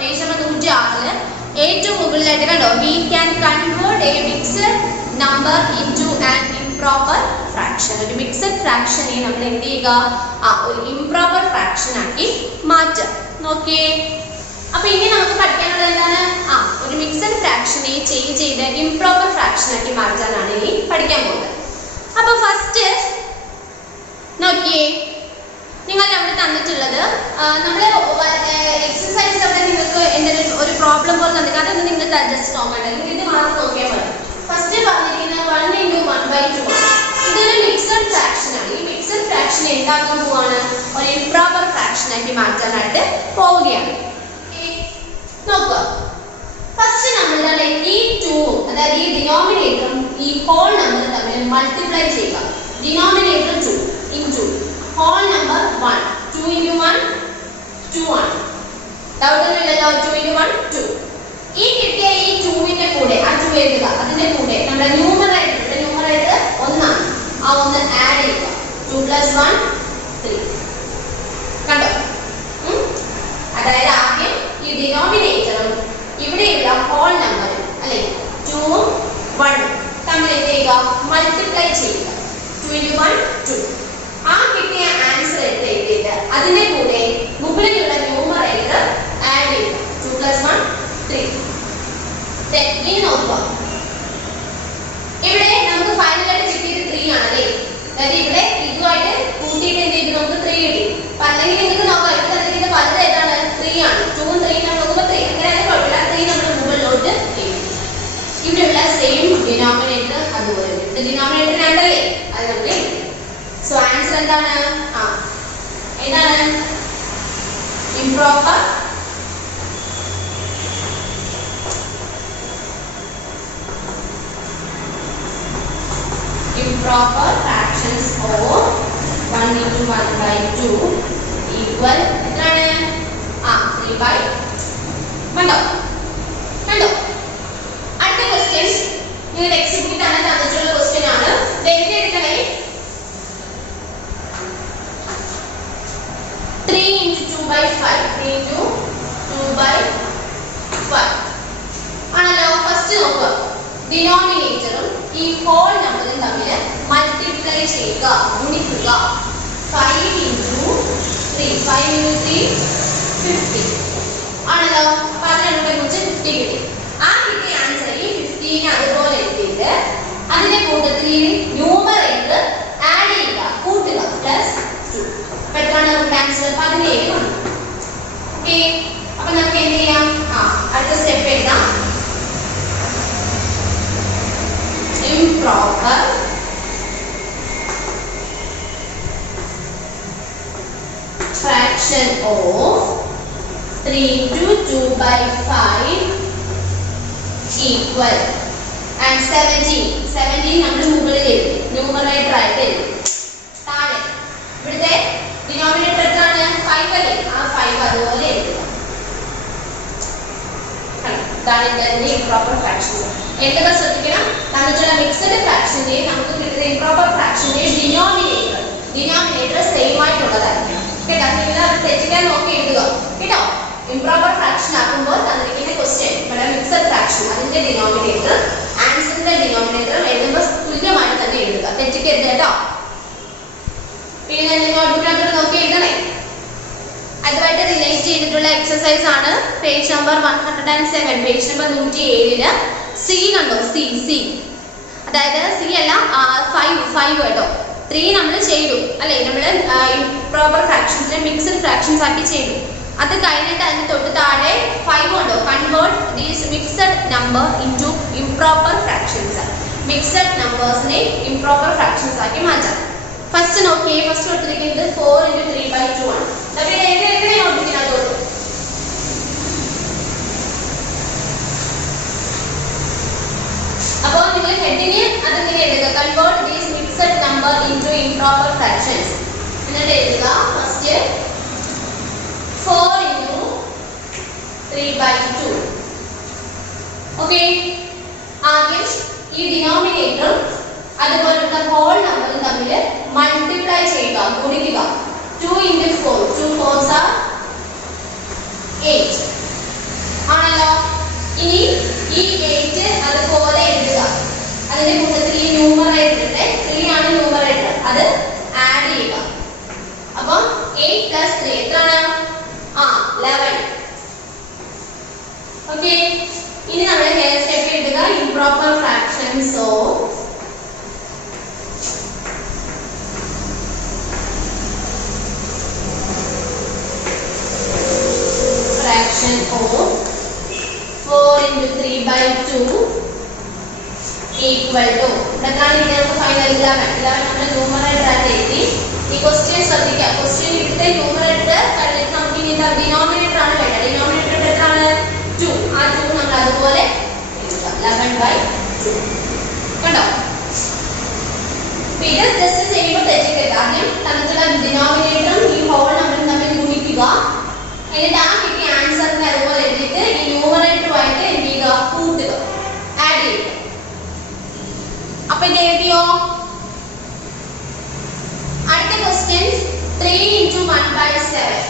page number 106 ഏറ്റവും മുകളിലായിട്ട് കണ്ടോ, we can convert a mixed number into an improper fraction. ഒരു മിക്സഡ് ഫ്രാക്ഷനെ നമ്മൾ എന്ത് ചെയ്യുക, ഒരു ഇംപ്രോപ്പർ ഫ്രാക്ഷൻ ആക്കി മാറ്റാം. നോക്കിയേ, അപ്പൊ ഇനി നമുക്ക് പഠിക്കാനുള്ളത് എന്താണ്, ഒരു മിക്സഡ് ഫ്രാക്ഷനെ ചേഞ്ച് ചെയ്ത് ഇംപ്രോപ്പർ ഫ്രാക്ഷൻ ആക്കി മാറ്റാനാണ് ഇനി പഠിക്കാൻ പോകുന്നത്. അപ്പൊ ഫസ്റ്റ് നോക്കിയേ, നിങ്ങൾ അവിടെ തന്നിട്ടുള്ളത് നമ്മൾ എക്സസൈസ് അവിടെ നിങ്ങൾക്ക് എന്തെങ്കിലും ഒരു പ്രോബ്ലം പോലെ തന്നിട്ട് അതൊന്നും നിങ്ങൾ ജസ്റ്റ് നോക്കണ്ട, നിങ്ങൾ ഇത് മാത്രം നോക്കിയാൽ മതി. ഫസ്റ്റ് പറഞ്ഞിരിക്കുന്നത് 1 × 1/2 ഇതൊരു മിക്സഡ് ഫ്രാക്ഷൻ ആണ്. ഈ മിക്സഡ് ഫ്രാക്ഷൻ എന്താക്കാൻ പോവാണ്, ഒരു ഇംപ്രോപ്പർ ഫ്രാക്ഷൻ ആക്കി മാറ്റാനായിട്ട് പോവുകയാണ്. നോക്കുക, ഫസ്റ്റ് നമ്മൾ ഈ 2 അതായത് ഈ ഡിനോമിനേറ്ററും ഈ ഹോൾ നമ്പർ തമ്മിൽ മൾട്ടിപ്ലൈ ചെയ്യുക. Denominator 2 into whole number 1. 2 into 1 2 ആണ്. ഡൗട്ട് ഒന്നുമില്ലല്ലോ. 2 into 1 2. ഈ കിട്ടിയ ഈ 2ന്റെ കൂടെ ആ 2 എഴുതുക, അതിന്റെ കൂടെ നമ്മുടെ ന്യൂമറേറ്റർ 1 ആണ്. ആ 1 ആഡ് ചെയ്യുക. 2 + 1 3. കണ്ടോ? അതായത് ആദ്യം ഈ ഡിനോമിനേറ്ററും ഇവിടെയുള്ള ഹോൾ നമ്പറും അല്ലേ 2 ഉം 1 തമ്മിൽ എന്ത് ചെയ്യുക, മൾട്ടിപ്ലൈ ചെയ്യുക. 2 into 1 2. ആ കിട്ടിയ ആൻസർ എഴുതിയിട്ട് അതിന്റെ കൂടെ മുകളിലുള്ള ന്യൂമറേറ്റർ ആഡ് ചെയ്യുക. 2 + 1 3. ഇനി നോക്കുക, ഇവിടെ നമുക്ക് ഫൈനലായിട്ട് കിട്ടിയത് 3 ആണ് അല്ലേ. അതായത് ഇവിടെ ഇതുമായിട്ട് കൂട്ടിയിട്ട് എന്ത് ചെയ്തു, നമുക്ക് 3 കിട്ടി. അപ്പൊ അല്ലെങ്കിൽ നിങ്ങൾക്ക് നോക്കാം, ഇവിടെ തന്നിരിക്കുന്ന വലുത് ഏതാണ്, 3 ആണ്. 2 ഉം 3 നമ്മൾ നോക്കുമ്പോൾ 3 അങ്ങനെയാണെങ്കിൽ കുഴപ്പമില്ല. 3 നമ്മൾ മുകളിലോട്ട് ചെയ്യും. ഇവിടെയുള്ള സെയിം ഡിനോമിനേറ്റർ അതുപോലെ ഇത് ഡിനോമിനേറ്റർ 2 അല്ലേ, അത് നമ്മൾ ചെയ്യും. സോ ആൻസർ എന്താണ്, ഏതാണ് improper fractions of 1 into 1/2 equal എത്രയാണ്, 3/2. കണ്ടോ? അടുത്ത ക്വസ്റ്റ്യൻ നിങ്ങൾ ടെക്സ്റ്റ് ബുക്കിൽ തന്നെ തന്നിട്ടുള്ള ക്വസ്റ്റ്യൻ ആണ്. എഴുതി എടുക്കണേ. 3 into 2/5 3 into 2/5 ആണല്ലോ. ഫസ്റ്റ് നോക്കുക, ഡിനോമിനേറ്ററും ഈ ഹോൾ നമ്പറും തമ്മിൽ മൾട്ടിപ്ലൈ ചെയ്യുക, ഗുണിക്കുക. 5 into 3 5 into 3 50 ആണല്ലോ. അപ്പൊ അതിനെ കുറിച്ച് 50 കിട്ടി. ആ കിട്ടിയ ആൻസർ ഈ 15 അതുപോലെ എഴുതിയിട്ട് അതിന്റെ കൂട്ടത്തിൽ ന്യൂമറേറ്റർ ആഡ് ചെയ്യുക, കൂട്ടുക, +2. അപ്പൊ എത്രയാണ് നമുക്ക് ആൻസർ, 17 വന്നു. ഓക്കെ, അപ്പൊ നമുക്ക് എന്ത് ചെയ്യാം, അടുത്ത സ്റ്റെപ്പ് എഴുതാം. improper fraction of 3 into 2/5 equal and 17 നമ്മൾ മുകളിൽ എഴുതി, ന്യൂമറേറ്റർ ആയിട്ട് എഴുതി. താഴെ ഇവിടുത്തെ ഡിനോമിനേറ്റർ എത്രയാണ്, 5 അല്ലേ, ആ 5 അതുപോലെ എഴുതുക. ഇതാണ് ഇതിന്റെ ഇംപ്രോപ്പർ ഫ്രാക്ഷൻ. എന്തൊക്കെ ശ്രദ്ധിക്കണം, തന്നിട്ടുള്ള മിക്സഡ് ഫ്രാക്ഷന്റെ നമുക്ക് കിട്ടുന്ന ഇംപ്രോപ്പർ ഫ്രാക്ഷന്റെ ഡിനോമിനേറ്റർ സെയിം ആയിട്ടുള്ളതായിരിക്കണം കേട്ടോ. നിങ്ങൾ അത് തെറ്റിക്കാൻ നോക്കി എഴുതുക കേട്ടോ. ഇംപ്രോപ്പർ ഫ്രാക്ഷൻ ആക്കുമ്പോൾ തന്നിരിക്കുന്ന ക്വസ്റ്റ്യൻ ഇവിടെ മിക്സഡ് ഫ്രാക്ഷൻ അതിന്റെ ഡിനോമിനേറ്റർ ആൻസറിന്റെ ഡിനോമിനേറ്റർ എഴുതുമ്പോൾ തുല്യമായിട്ട് തന്നെ എഴുതുക, തെറ്റിക്കരുത് കേട്ടോ. പിന്നെ നിങ്ങൾ നോട്ട്ബുക്കിനകത്ത് നോക്കി എഴുതണേ. അതുമായിട്ട് റിലേറ്റ് ചെയ്ത് ചെയ്തിട്ടുള്ള എക്സസൈസ് ആണ്. Page number 107, page number 107. C കണ്ടോ, സി അതായത് സി അല്ല 5 കേട്ടോ. 3 നമ്മൾ ചെയ്തു അല്ലേ, നമ്മൾ ഇംപ്രോപ്പർ ഫ്രാക്ഷൻസിനെ മിക്സഡ് ഫ്രാക്ഷൻസ് ആക്കി ചെയ്തു. അത് കഴിഞ്ഞിട്ട് അതിന് തൊട്ട് താഴെ 5 ഉണ്ടോ, convert these mixed number into improper fractions. Mixed നമ്പേഴ്സിനെ ഇംപ്രോപ്പർ ഫ്രാക്ഷൻസ് ആക്കി മാറ്റാം. ഫസ്റ്റ് നോക്കിയേ, ഫസ്റ്റ് കൊടുത്തിരിക്കുന്നത് 4 × 3/2 ആണ്. അപ്പോൾ നിങ്ങൾ ഹെഡിങ് അതെങ്ങനെ എഴുതുക, convert these mixed number into improper fractions എന്നിട്ട് എഴുതുക. ഫസ്റ്റ് 4 × 3/2. ഓക്കെ, ആദ്യം ഈ ഡിനോമിനേറ്ററും അതുപോലുള്ള ഹോൾ നമ്പറും തമ്മിൽ മൾട്ടിപ്ലൈ ചെയ്യുക, ഗുണിക്കുക. 2 × 4, 2 4s are 8 ആണല്ലോ. ഇനി ഈ 8 അതുപോലെ എഴുതുക. അതിന്റെ കൂട്ടത്തിൽ ഈ ന്യൂമറേറ്റർ 3 ആണ് ന്യൂമറേറ്റർ, അത് ആഡ് ചെയ്യുക. അപ്പം 8 + 3 എത്രയാണ്? 11. ഓക്കെ, ഇനി നമ്മൾ ഹെയർ സ്റ്റെപ്പ് എഴുതുക. Improper fractions of of 4 × 3/2 equal to final 11 നമ്മൾ ന്യൂമറേറ്റർ ആയിട്ട് എഴുതി. ഈ ക്വസ്റ്റ്യൻ ശ്രദ്ധിക്കുക, ക്വസ്റ്റ്യൻ ഇവിടുത്തെ ന്യൂമറേറ്റർ കഴിഞ്ഞിട്ട് നമുക്ക് ഇനി ഡിനോമിനേറ്റർ ആണ് വേണ്ടത്. ഡിനോമിനേറ്റർ എത്രയാണ്? 2. ആ 2 നമ്മൾ അതുപോലെ എഴുതുക, 11/2 കണ്ടോ. ഇത് ജസ്റ്റ് ചെയ്യുമ്പോൾ തെറ്റിക്കരുത്. ആദ്യം തന്നിട്ടുള്ള ഡിനോമിനേറ്ററും ഈ ഹോൾ നമ്പറും തമ്മിൽ ഗുണിക്കുക. എന്നിട്ട് ആ കിട്ടിയ ആൻസറിനെ അതുപോലെ എഴുതിയിട്ട് ഈ ന്യൂമറേറ്ററുമായിട്ട് എന്ത് ചെയ്യുക, കൂട്ടുക, ആഡ് ചെയ്യുക. അപ്പൊ ഇത് എഴുതിയോ? അടുത്ത ക്വസ്റ്റ്യൻ 3 × 1/7.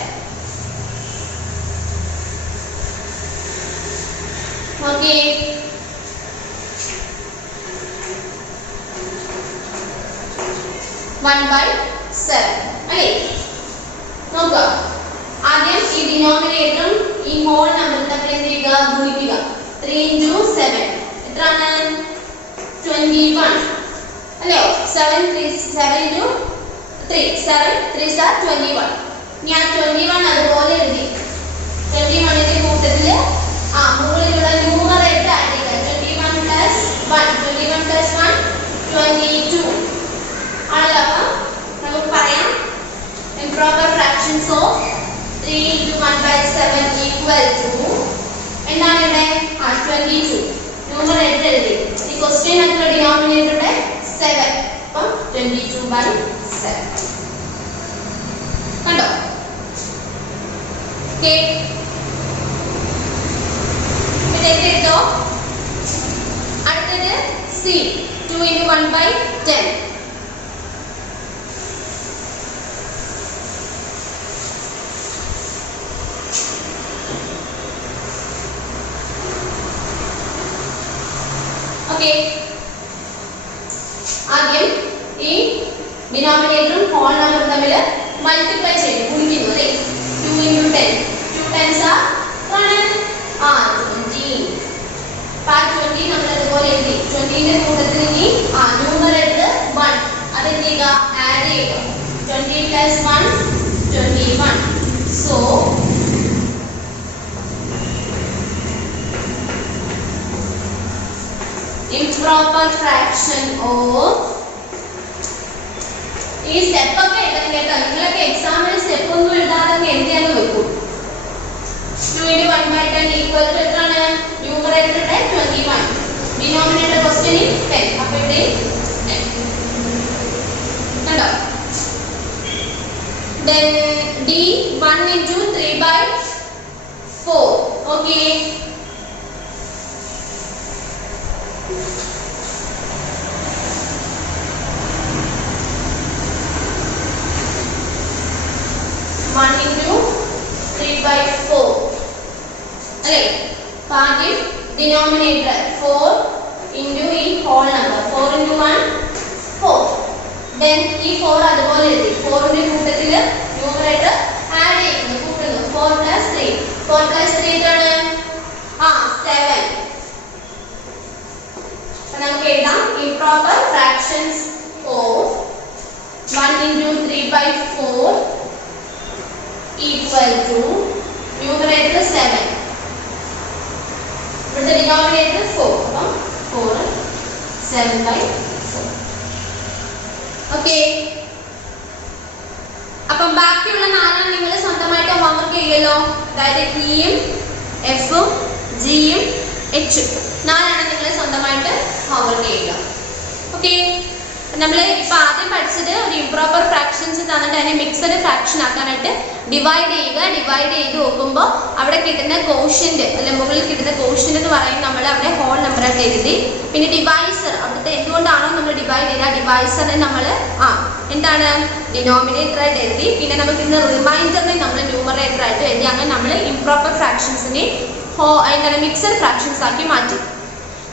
ഓക്കെ, അല്ലേ? നോക്കുക, ആദ്യം ഈ ഡിനോമിനേറ്ററും ഈ ഹോൾ നമ്പറും തമ്മിൽ എന്ത് ചെയ്യുക, ഗുണിക്കുക. 3 × 7 എത്രയാണ്? 21 അല്ലേ? 7 × 3s are 21. ഞാൻ 21 അതുപോലെ എഴുതി. 21ന്റെ കൂട്ടത്തിൽ മുകളിലുള്ള ന്യൂമറേറ്റർ ആഡ് ചെയ്യുക. 21 + 1 22 ആണല്ലോ. അപ്പം നമുക്ക് പറയാം improper fractions of 3 × 1/7 equal to എന്താണ് ഇവിടെ? 22. ന്യൂമറേറ്റർ എഴുതി. ഈ ക്വസ്റ്റ്യൻ ആയിട്ടുള്ള ഡിനോമിനേറ്ററുടെ 7. അപ്പം 22/7 കണ്ടോ. ഓക്കെ, എഴുതോ. അടുത്തത് സി 2 × 1/10. ഓക്കെ, ആദ്യം ഈ ഡിനോമിനേറ്ററും ഹോൾ നമ്പറും തമ്മിൽ മൾട്ടിപ്ലൈ ചെയ്തു, ഗുണിക്കുന്നു അല്ലേ. 2 × 10, 2 10s are 20. 20 നമ്മൾ അതുപോലെ എഴുതി. 20ന്റെ കൂട്ടത്തിൽ ഇനി ന്യൂമറേറ്റർ 1 അത് എന്ത് ചെയ്യുക, ആഡ് ചെയ്യുക. 20 + 1 21. സോ improper fraction of ഈ സ്റ്റെപ്പ് ഒക്കെ എഴുതണം കേട്ടോ. നിങ്ങളൊക്കെ എക്സാമിന് സ്റ്റെപ്പ് ഒന്നും എഴുതാതെ എഴുതിയാലും വെക്കും. 2 × 1/10 equal to എത്രയാണ്? ന്യൂമറേറ്ററുടെ 21, ഡിനോമിനേറ്റർ ക്വസ്റ്റ്യനിൽ 10. അപ്പോൾ ഇവിടെ 10 കണ്ടോ. then d 1 × 3/4. ഓക്കെ, അല്ലേ. ആദ്യം ഡിനോമിനേറ്റർ 4 × ഈ ഹോൾ നമ്പർ 4 × 1 4. then ഈ 4 അതുപോലെ എഴുതി. 4ന്റെ കൂട്ടത്തിൽ ന്യൂമറേറ്റർ ആഡ് ചെയ്യുന്നു, കൂട്ടുന്നു. 4 + 3 improper fractions of 1 into 3/4 equal to numerator 7. ഇവിടുത്തെ denominator 4. അപ്പം 4 7/4. ഓക്കെ. അപ്പം ബാക്കിയുള്ള നാലെണ്ണം നിങ്ങൾ സ്വന്തമായിട്ട് ഹോംവർക്ക് ചെയ്യുമല്ലോ. അതായത് ഇയും എഫും ജിയും എച്ചും നാലെണ്ണം നിങ്ങൾ സ്വന്തമായിട്ട് ഹോംവർക്ക് ചെയ്യുക. ഓക്കെ. നമ്മൾ ഇപ്പൊ ആദ്യം പഠിച്ചത് ഒരു ഇംപ്രോപ്പർ ഫ്രാക്ഷൻസ് തന്നിട്ട് അതിനെ മിക്സഡ് ഫ്രാക്ഷൻ ആക്കാനായിട്ട് ഡിവൈഡ് ചെയ്യുക. ഡിവൈഡ് ചെയ്ത് നോക്കുമ്പോൾ അവിടെ കിട്ടുന്ന കോഷ്യന്റ് അല്ലെ മുകളിൽ കിട്ടുന്ന കോഷ്യന്റ് എന്ന് പറയുന്നത് നമ്മൾ അവിടെ ഹോൾ നമ്പർ ആയിട്ട് എഴുതി. പിന്നെ ഡിവൈസർ അവിടുത്തെ എന്തുകൊണ്ടാണോ നമ്മൾ ഡിവൈഡ് ചെയ്യുക ഡിവൈസറിനെ നമ്മൾ എന്താണ് ഡിനോമിനേറ്റർ ആയിട്ട് എഴുതി. പിന്നെ നമുക്ക് ഇന്ന് റിമൈൻഡറിനെ നമ്മൾ ന്യൂമറേറ്റർ ആയിട്ട് എഴുതി. അങ്ങനെ നമ്മൾ ഇംപ്രോപ്പർ ഫ്രാക്ഷൻസിനെ എന്താണ് മിക്സഡ് ഫ്രാക്ഷൻസ് ആക്കി മാറ്റി.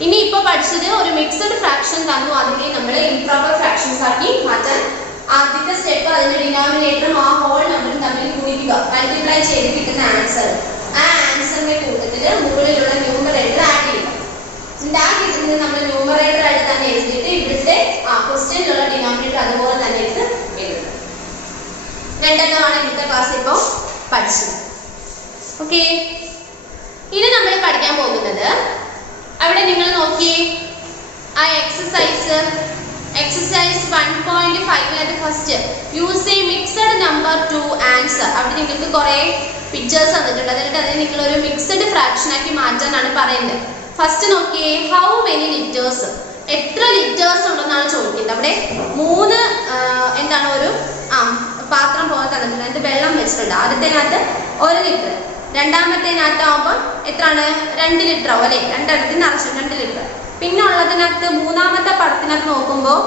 ഇനി ഇപ്പൊ പഠിച്ചത് ഒരു മിക്സഡ് ഫ്രാക്ഷൻ തന്നു അതിനെ നമ്മൾ ഇംപ്രോപ്പർ ഫ്രാക്ഷൻസ് ആക്കി മാറ്റാൻ ആദ്യത്തെ സ്റ്റെപ്പ് അതിന്റെ ഡിനോമിനേറ്ററും ആ ഹോൾ നമ്പറും തമ്മിൽ ഗുണിക്കുക, മൾട്ടിപ്ലൈ ചെയ്ത് കിട്ടുന്ന ആൻസർ. ആ ആൻസറിന്റെ കൂട്ടത്തിൽ മുകളിലുള്ള ന്യൂമറേറ്റർ ആഡ് ചെയ്യുക. എന്നിട്ട് ആ കിട്ടുന്നത് നമ്മൾ ന്യൂമറേറ്റർ ആയിട്ട് തന്നെ എഴുതിയിട്ട് ഇവിടുത്തെ ക്വസ്റ്റ്യനിലുള്ള ഡിനോമിനേറ്റർ അതുപോലെ തന്നെ എടുത്ത് എഴുതുക. രണ്ടെണ്ണമാണ് ഇന്നത്തെ ക്ലാസ് ഇപ്പോൾ പഠിച്ചത്. ഓക്കെ. ഇനി നമ്മൾ പഠിക്കാൻ പോകുന്നത് അവിടെ നിങ്ങൾ നോക്കിയേ ആ exercise 1.5 first use A mixed number two answer. അവിടെ നിങ്ങൾക്ക് കുറെ പിക്ചേഴ്സ് തന്നിട്ടുണ്ട്. എന്നിട്ട് അതിനെ നിങ്ങൾ ഒരു മിക്സഡ് ഫ്രാക്ഷൻ ആക്കി മാറ്റാനാണ് പറയുന്നത്. ഫസ്റ്റ് നോക്കിയേ ഹൗ മെനി ലിറ്റേഴ്സ്, എത്ര ലിറ്റേഴ്സ് ഉണ്ടെന്നാണ് ചോദിക്കുന്നത്. അവിടെ 3 എന്താണ് ഒരു പാത്രം പോലെ തന്നിട്ടുണ്ട്. അതിന് വെള്ളം വെച്ചിട്ടുണ്ട്. ആദ്യത്തേനകത്ത് 1 ലിറ്റർ, രണ്ടാമത്തേനകത്ത് ആവുമ്പോൾ എത്രയാണ് 2 ലിറ്റർ ആവും അല്ലെ, രണ്ടെണ്ണത്തിന് നിറച്ചു 2 ലിറ്റർ. പിന്നെ ഉള്ളതിനകത്ത് മൂന്നാമത്തെ പടത്തിനകത്ത് നോക്കുമ്പോൾ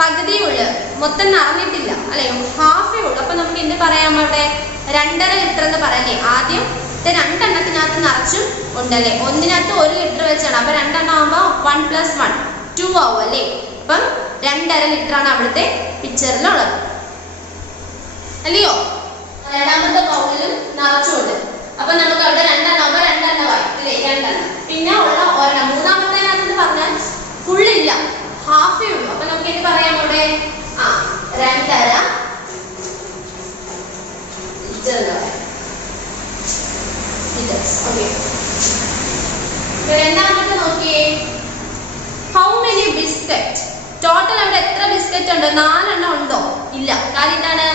പകുതിയുള്ളു, മൊത്തം നിറഞ്ഞിട്ടില്ല അല്ലെ, ഹാഫേ ഉള്ളു. അപ്പൊ നമുക്ക് എന്ത് പറയാം അവിടെ 2.5 ലിറ്റർ എന്ന് പറയല്ലേ. ആദ്യത്തെ രണ്ടെണ്ണത്തിനകത്ത് നിറച്ചും ഉണ്ടല്ലേ, ഒന്നിനകത്ത് 1 ലിറ്റർ വെച്ചാണ്. അപ്പൊ രണ്ടെണ്ണം ആവുമ്പോൾ 1 + 1 2 ആവും അല്ലേ. അപ്പം 2.5 ലിറ്റർ ആണ് അവിടുത്തെ പിക്ചറിലുള്ളത് അല്ലയോ. രണ്ടാമത്തെ ബൗളിലും നിറച്ചുണ്ട്. അപ്പൊ നമുക്ക് അവിടെ 2 ആവുമ്പോൾ 2 അല്ലേ, 2. പിന്നെ ഉള്ള ഒരെണ്ണം മൂന്നാമത്തേനകത്ത് പറഞ്ഞാൽ ഫുള്ളില്ല, ഹാഫേ ഉള്ളൂ. അപ്പൊ നമുക്ക് എന്ത് പറയാം അവിടെ 2.5 ലിറ്റർ എന്ന് പറയാം. രണ്ടാമത്തെ നോക്കിയേ ഹൗ മെനി ബിസ്ക്കറ്റ്, ടോട്ടൽ അവിടെ എത്ര ബിസ്ക്കറ്റ് ഉണ്ട്? 4 എണ്ണം ഉണ്ടോ? ഇല്ല. കാര്യം എന്താണ്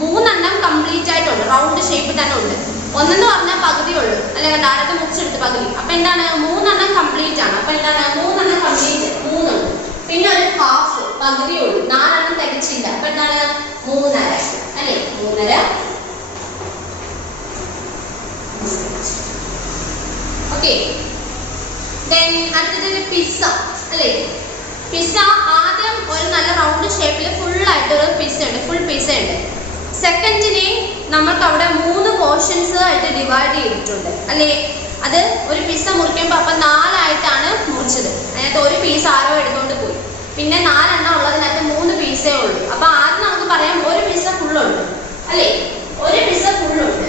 3 എണ്ണം കംപ്ലീറ്റ് ആയിട്ടുണ്ട്, റൗണ്ട് ഷേപ്പ് തന്നെ ഉണ്ട്. ഒന്നെന്ന് പറഞ്ഞാൽ പകുതി ഉള്ളു അല്ലെ, ആരൊക്കെ മുറിച്ചെടുത്ത് പകുതി. അപ്പൊ എന്താണ് 3 എണ്ണം കംപ്ലീറ്റ് ആണ്. അപ്പൊ എന്താണ് 3 എണ്ണം കംപ്ലീറ്റ് 3 ഉണ്ട്. പിന്നെ ഒരു ഹാഫ് പകുതി ഉള്ളു, 4 എണ്ണം തികച്ചില്ല. അപ്പൊ എന്താണ് 3.5 അല്ലെ, 3.5. ഓക്കെ. അടുത്തത് പിസ്സ അല്ലെ. പിസ്സ ആദ്യം ഒരു നല്ല റൗണ്ട് ഷേപ്പിൽ ഫുൾ ആയിട്ട് ഒരു പിസ്സ ഉണ്ട്, ഫുൾ പിസ്സ ഉണ്ട്. സെക്കൻഡിനെ നമുക്ക് അവിടെ 3 പോർഷൻസ് ആയിട്ട് ഡിവൈഡ് ചെയ്തിട്ടുണ്ട് അല്ലേ. അത് ഒരു പിസ്സ മുറിക്കുമ്പോൾ അപ്പം 4 ആയിട്ടാണ് മുറിച്ചത്. അതിനകത്ത് ഒരു പീസ് ആരോ എടുത്തുകൊണ്ട് പോയി. പിന്നെ 4 എണ്ണം ഉള്ളതിനകത്ത് 3 പീസേ ഉള്ളൂ. അപ്പൊ ആദ്യം നമുക്ക് പറയാം ഒരു പിസ്സ ഫുള്ളുണ്ട് അല്ലേ, ഒരു പിസ്സ ഫുള്ളുണ്ട്.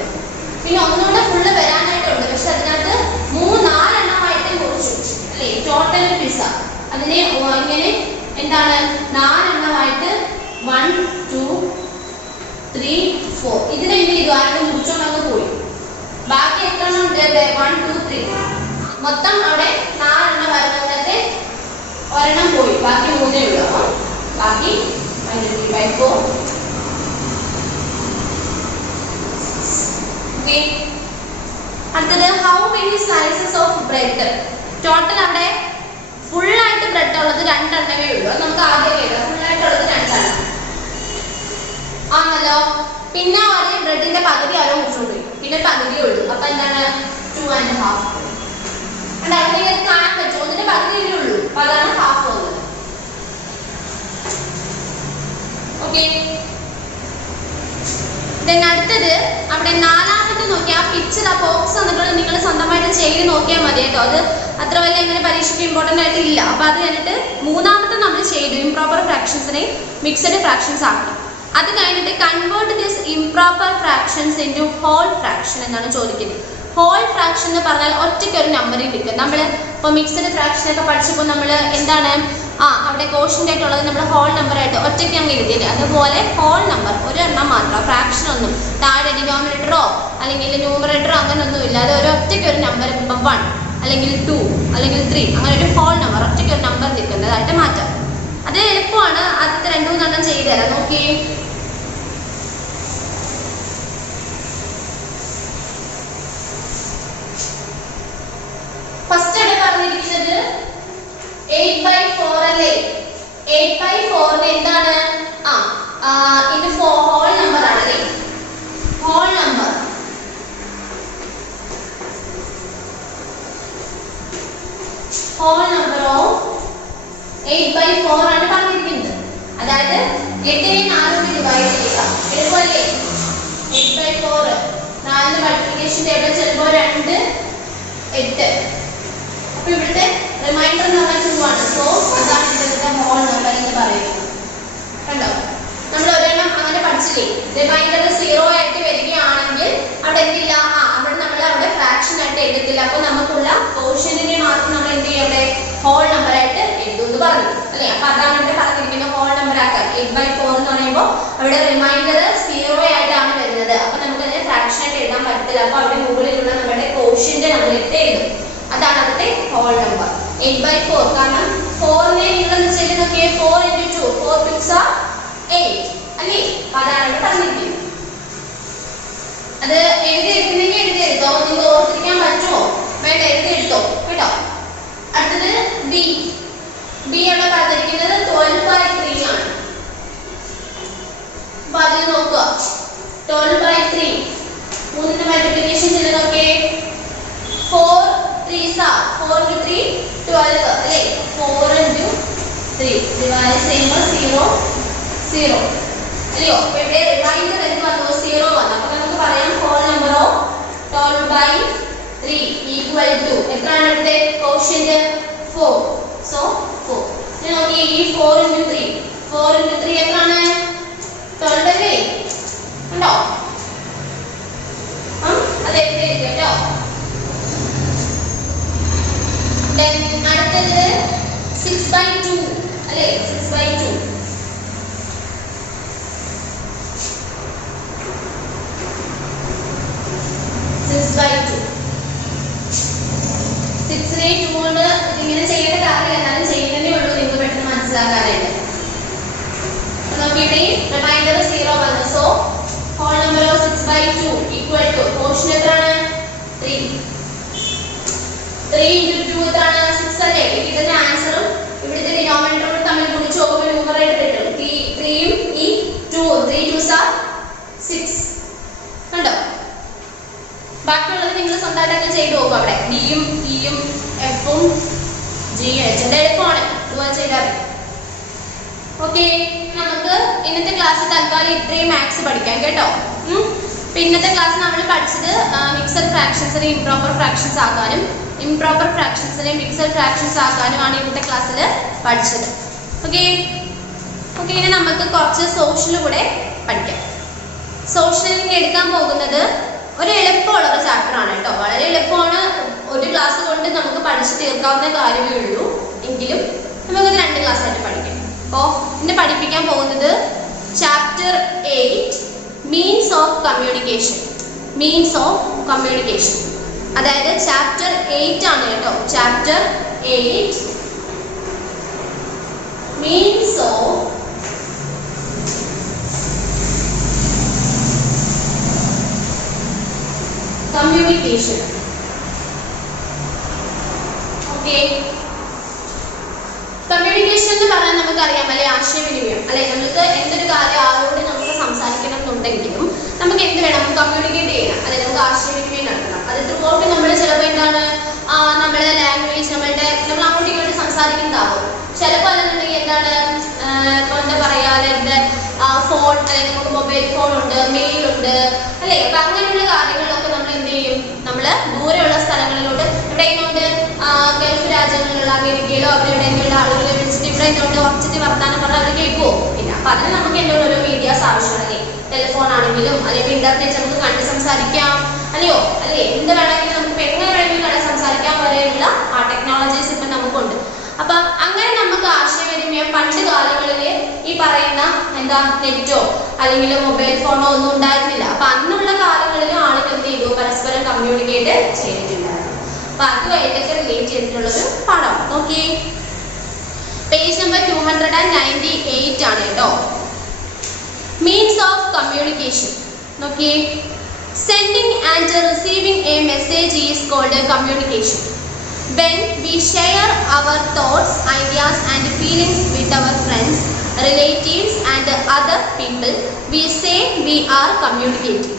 പിന്നെ ഒന്നുകൂടെ ഫുള്ള് വരാനായിട്ടുണ്ട്. പക്ഷെ അതിനകത്ത് 4 എണ്ണമായിട്ട് മുറിച്ചു അല്ലേ, ടോട്ടൽ പിസ്സ. അതിനെ ഇങ്ങനെ എന്താണ് 4 എണ്ണമായിട്ട് 1 2 3 4 ഇതിനെ എന്ത് ചെയ്തു, ആരും മുറിച്ചോണ്ടങ്ങ് പോയി. ബാക്കി എത്ര എണ്ണം ഉണ്ട്? 1 2 3 മൊത്തം അവിടെ 4 എണ്ണം വരുന്നതിനകത്ത് ഒരെണ്ണം പോയി, ബാക്കി 3 ഉള്ളൂ. അപ്പം ബാക്കി 3/4. അടുത്തത് how many slices of bread, total അവിടെ ഫുൾ ആയിട്ട് ബ്രെഡ് ഉള്ളത് 2 എണ്ണമേ ഉള്ളൂ. അത് നമുക്ക് ആദ്യം എഴുതാം. ഫുൾ ആയിട്ടുള്ളത് 2 എണ്ണം ആണല്ലോ. പിന്നെ ഒരു ബ്രെഡിന്റെ പകുതി ആരോ മുറിച്ചോണ്ട് പോയി, പിന്നെ പകുതി ഉള്ളൂ. അപ്പൊ എന്താണ് 2.5. അവിടെ നിങ്ങൾക്ക് കാണാൻ പറ്റും, ഒന്നിന്റെ പകുതിയേ ഉള്ളൂ. അപ്പൊ അതാണ് ഹാഫ് വന്നത്. ഓക്കെ. അടുത്തത് അവിടെ 4ാമത്തെ നോക്കി ആ പിക്ചർ, ആ ബോക്സ് വന്നിട്ടുള്ളത് നിങ്ങൾ സ്വന്തമായിട്ട് ചെയ്ത് നോക്കിയാൽ മതി കേട്ടോ. അത് അത്ര വലിയ എങ്ങനെ പരീക്ഷയ്ക്ക് ഇമ്പോർട്ടൻ്റ് ആയിട്ട് ഇല്ല. അപ്പൊ അത് കഴിഞ്ഞിട്ട് 3ാമത്തെ നമ്മൾ ചെയ്തു ഇംപ്രോപ്പർ ഫ്രാക്ഷൻസിനെ മിക്സഡ് ഫ്രാക്ഷൻസ് ആക്കണം. അത് കഴിഞ്ഞിട്ട് convert this improper fractions into whole fraction എന്നാണ് ചോദിക്കുന്നത്. ഹോൾ ഫ്രാക്ഷൻ എന്ന് പറഞ്ഞാൽ ഒറ്റയ്ക്ക് ഒരു നമ്പറിൽ നിൽക്കും. നമ്മൾ ഇപ്പോൾ മിക്സഡ് ഫ്രാക്ഷൻ ഒക്കെ പഠിച്ചപ്പോൾ നമ്മൾ എന്താണ് അവിടെ കോഷ്യന്റ് ആയിട്ടുള്ളത് നമ്മൾ ഹോൾ നമ്പർ ആയിട്ട് ഒറ്റയ്ക്ക് അങ്ങ് എഴുതിയില്ലേ, അതുപോലെ ഹോൾ നമ്പർ ഒരെണ്ണം മാത്രം, ഫ്രാക്ഷൻ ഒന്നും താഴെ ഡിനോമിനേറ്ററോ അല്ലെങ്കിൽ ന്യൂമറേറ്ററോ അങ്ങനെയൊന്നും ഇല്ല. അത് ഒറ്റയ്ക്ക് ഒരു നമ്പർ, ഇപ്പം 1 അല്ലെങ്കിൽ 2 അല്ലെങ്കിൽ 3 അങ്ങനെ ഒരു ഹോൾ നമ്പർ ഒറ്റയ്ക്ക് ഒരു നമ്പർ നിൽക്കുന്നതായിട്ട് മാറ്റാം. അത് എളുപ്പമാണ്. ആദ്യത്തെ 2-3 ചെയ്തു തരാം. നോക്കിയേ, ഫസ്റ്റ് ആണ് പറഞ്ഞിരിക്കുന്നത് 8/4 അല്ലേ. 8/4 എന്താണ്? ഇത് ഹോൾ നമ്പർ ആണ് അല്ലേ, whole number. Whole number of 8/4 ആണ് പറഞ്ഞിരിക്കുന്നത്. അതായത് 8നെ 4 കൊണ്ട് ഡിവൈഡ് ചെയ്യുക. എളുപ്പമല്ലേ? 8/4 4 മൾട്ടിപ്ലിക്കേഷൻ ടേബിൾ ചിലപ്പോൾ 2 8. അപ്പൊ ഇവിടുത്തെ റിമൈൻഡർ നമ്പർ 2 ആണ്. സോ അതാണ് ഇവിടുത്തെ ഹോൾ നമ്പർ എന്ന് പറയുന്നത്. കണ്ടോ, നമ്മൾ ഒരെണ്ണം അങ്ങനെ പഠിച്ചില്ലേ, റിമൈൻഡർ 0 ആയിട്ട് വരികയാണെങ്കിൽ അവിടെ എന്തില്ല, അവിടെ നമ്മൾ അവിടെ ഫ്രാക്ഷൻ ആയിട്ട് എഴുതത്തില്ല. അപ്പൊ നമുക്കുള്ള കോഷ്യന്റിനെ മാത്രം നമ്മൾ എന്ത് ചെയ്യും, അവിടെ ഹോൾ നമ്പർ ആയിട്ട് എഴുതുമെന്ന് പറഞ്ഞു അല്ലെ. അപ്പൊ അതാണ് ഇവിടെ പറഞ്ഞിരിക്കുന്നത്, ഹോൾ നമ്പർ ആക്കാൻ. 8/4 എന്ന് പറയുമ്പോൾ അവിടെ റിമൈൻഡർ 0 ആയിട്ടാണ് വരുന്നത്. അപ്പൊ നമുക്ക് അതിനെ ഫ്രാക്ഷൻ ആയിട്ട് എഴുതാൻ പറ്റത്തില്ല. അപ്പൊ അവിടെ മുകളിലുള്ള നമ്മുടെ കോഷ്യന്റ് നമ്മൾ ഇട്ട് എഴുതും. അതാണ് അതിന്റെ ഹോൾ നമ്പർ 8/4. കാരണം 4നെ നിങ്ങൾ ചെയ്ത് നോക്കിയേ, 4 × 2 4 2s are 8 അല്ലേ. അതാണ് ഇവിടെ പറഞ്ഞിരിക്കുന്നത്. അത് എഴുതിയെടുക്കുന്നെങ്കിൽ എഴുതിയെടുത്തോ, നിങ്ങൾ ഓർത്തിരിക്കാൻ പറ്റുമോ? വേണ്ട, എഴുതിയെടുത്തോ കേട്ടോ. അടുത്തത് ബി. അവിടെ പറഞ്ഞിരിക്കുന്നത് 12/3 ആണ്. അപ്പൊ അതിൽ നോക്കുക, 12/3 3ന്റെ മൾട്ടിപ്ലിക്കേഷൻ ചെയ്ത് നോക്കിയേ. 4 3s are 4 × 3 12 അല്ലേ. 4 × 3 ഡിവൈഡ് ചെയ്യുമ്പോൾ 0 0 അല്ലയോ. അപ്പൊ ഇവിടെ റിമൈൻഡർ എന്ത് വന്നു, 0 വന്നു. അപ്പൊ നമുക്ക് പറയാം whole number of 12/3 equal to എത്രയാണ് ഇവിടുത്തെ കോഷ്യന്റ് 4. സോ 4. ഇനി നോക്കി, ഈ 4 × 3 എത്രയാണ്? 12 അല്ലേ. ഉണ്ടോ? അത് എഴുതിയിരിക്കും കേട്ടോ. അടുത്തത് 6/2 അല്ലേ. 6/2 6നെ 2 കൊണ്ട് ഇങ്ങനെ ചെയ്യേണ്ട കാര്യമില്ല, എന്നാലും ചെയ്യുന്നതേ ഉള്ളൂ, നിങ്ങൾക്ക് പെട്ടെന്ന് മനസ്സിലാക്കാനായിട്ട്. നോക്കിയിട്ട് റിമൈൻഡർ 0 വന്നു. So whole number of 6/2 equal to quotient എത്രയാണ്? 3. 3 × 2 എത്രയാണ്? 6 അല്ലേ. ഇതിന്റെ ആൻസറും ഇവിടുത്തെ ഡിനോമിനേറ്ററും തമ്മിൽ ഗുണിച്ച് നോക്കുമ്പോൾ ന്യൂമറേറ്റർ കിട്ടും. 3ഉം ഈ 2ഉം 3 2s are 6. കണ്ടോ? ബാക്കിയുള്ളത് നിങ്ങൾ സ്വന്തമായിട്ട് ചെയ്ത് നോക്കും. അവിടെ ഡിയും ഇയും എഫും ജിയും എച്ചും എളുപ്പമാണ്, ഇതുപോലെ ചെയ്താൽ മതി. ഓക്കെ, നമുക്ക് ഇന്നത്തെ ക്ലാസ് തൽക്കാലം ഇത്രയും മാത്സ് പഠിക്കാം കേട്ടോ. ഇന്നത്തെ ക്ലാസ് നമ്മൾ പഠിച്ചത് മിക്സഡ് ഫ്രാക്ഷൻസിനെ ഇംപ്രോപ്പർ ഫ്രാക്ഷൻസ് ആക്കാനും ഇംപ്രോപ്പർ ഫ്രാക്ഷൻസിനെ മിക്സഡ് ഫ്രാക്ഷൻസ് ആക്കാനുമാണ് ഇന്നത്തെ ക്ലാസ്സിൽ പഠിച്ചത്. ഓക്കെ, ഇനി നമുക്ക് കുറച്ച് സോഷ്യൽ കൂടെ പഠിക്കാം. സോഷ്യലിൽ എടുക്കാൻ പോകുന്നത് ഒരു എളുപ്പമുള്ള ഒരു ചാപ്റ്റർ ആണ് കേട്ടോ. വളരെ എളുപ്പമാണ്, ഒരു ക്ലാസ് കൊണ്ട് നമുക്ക് പഠിച്ചു തീർക്കാവുന്ന കാര്യമേ ഉള്ളൂ. എങ്കിലും നമുക്കത് 2 ക്ലാസ് ആയിട്ട് പഠിക്കാം. അപ്പോൾ ഇന്ന് പഠിപ്പിക്കാൻ പോകുന്നത് ചാപ്റ്റർ 8 മീൻസ് ഓഫ് കമ്മ്യൂണിക്കേഷൻ. അതായത് ചാപ്റ്റർ 8 ആണ് കേട്ടോ. Chapter 8 means of communication. Okay, communication എന്ന് പറഞ്ഞാൽ നമുക്കറിയാം അല്ലെ, ആശയവിനിമയം അല്ലെ. നമുക്ക് എന്തൊരു കാര്യം ആരോട് നമുക്ക് സംസാരിക്കണം എന്നുണ്ടെങ്കിലും നമുക്ക് എന്ത് വേണം, കമ്മ്യൂണിക്കേറ്റ് ചെയ്യണം അല്ലെ, നമുക്ക് ആശയവിനിമയം നടത്തണം. അത് ത്രൂ ഔട്ട് നമ്മൾ ചിലപ്പോൾ എന്താണ് നമ്മുടെ ലാംഗ്വേജ് നമ്മൾ അങ്ങോട്ടും ഇങ്ങോട്ടും സംസാരിക്കുന്നതാവും. ചിലപ്പോൾ അല്ലെന്നുണ്ടെങ്കിൽ എന്താണ് എന്താ പറയാ, ഫോൺ അല്ലെങ്കിൽ നമുക്ക് മൊബൈൽ ഫോൺ ഉണ്ട്, മെയിൽ ഉണ്ട് അല്ലെ. അപ്പൊ അങ്ങനെയുള്ള കാര്യങ്ങളിലൊക്കെ നമ്മൾ എന്ത് ചെയ്യും, നമ്മൾ ദൂരെയുള്ള സ്ഥലങ്ങളിലോട്ട് ഇവിടെ ഇങ്ങോട്ട് ഗൾഫ് രാജ്യങ്ങളിലുള്ള അമേരിക്കയിലോ അവിടെ എവിടെയെങ്കിലും ആളുകളെ വിളിച്ചിട്ട് ഇവിടെ ഇങ്ങോട്ട് ഉറച്ചിട്ട് വർത്താനം പറഞ്ഞാൽ അവർ കേൾക്കുമോ? ഇല്ല. അപ്പൊ അതിന് നമുക്ക് എന്നുള്ള ഓരോ മീഡിയാസ് ആവശ്യമാണല്ലേ. ടെലിഫോൺ ആണെങ്കിലും അല്ലെങ്കിൽ ഇന്റർനെറ്റ് നമുക്ക് കണ്ട് സംസാരിക്കാം അല്ലയോ അല്ലേ. എന്ത് വേണമെങ്കിലും നമുക്ക് എങ്ങനെ വേണമെങ്കിലും കണ്ട് സംസാരിക്കാൻ വരെയുള്ള ടെക്നോളജീസ് ഇപ്പം നമുക്കുണ്ട്. അപ്പൊ അങ്ങനെ നമുക്ക് ആശയവിനിമയം നമുക്കറിയാം പണ്ട് കാലങ്ങളിൽ ഈ പറയുന്ന എന്താ നെറ്റോ അല്ലെങ്കിൽ മൊബൈൽ ഫോണോ ഒന്നും ഉണ്ടായിരുന്നില്ല. അപ്പൊ അന്നുള്ള കാലങ്ങളിൽ ആളുകൾ എന്ത് ചെയ്തു, പരസ്പരം കമ്മ്യൂണിക്കേറ്റ് ചെയ്തിട്ടുണ്ടായിരുന്നു. അപ്പൊ അതുമായിട്ടൊക്കെ റിലേറ്റ് ചെയ്തിട്ടുള്ളൊരു പാഠമാണ്. നോക്കിയേ, പേജ് നമ്പർ 298 ആണ് കേട്ടോ. മീൻസ് ഓഫ് കമ്മ്യൂണിക്കേഷൻ നോക്കിയേ. Sending and receiving a message is called communication. When we share our thoughts, ideas and feelings with our friends, relatives and other people, we say we are communicating.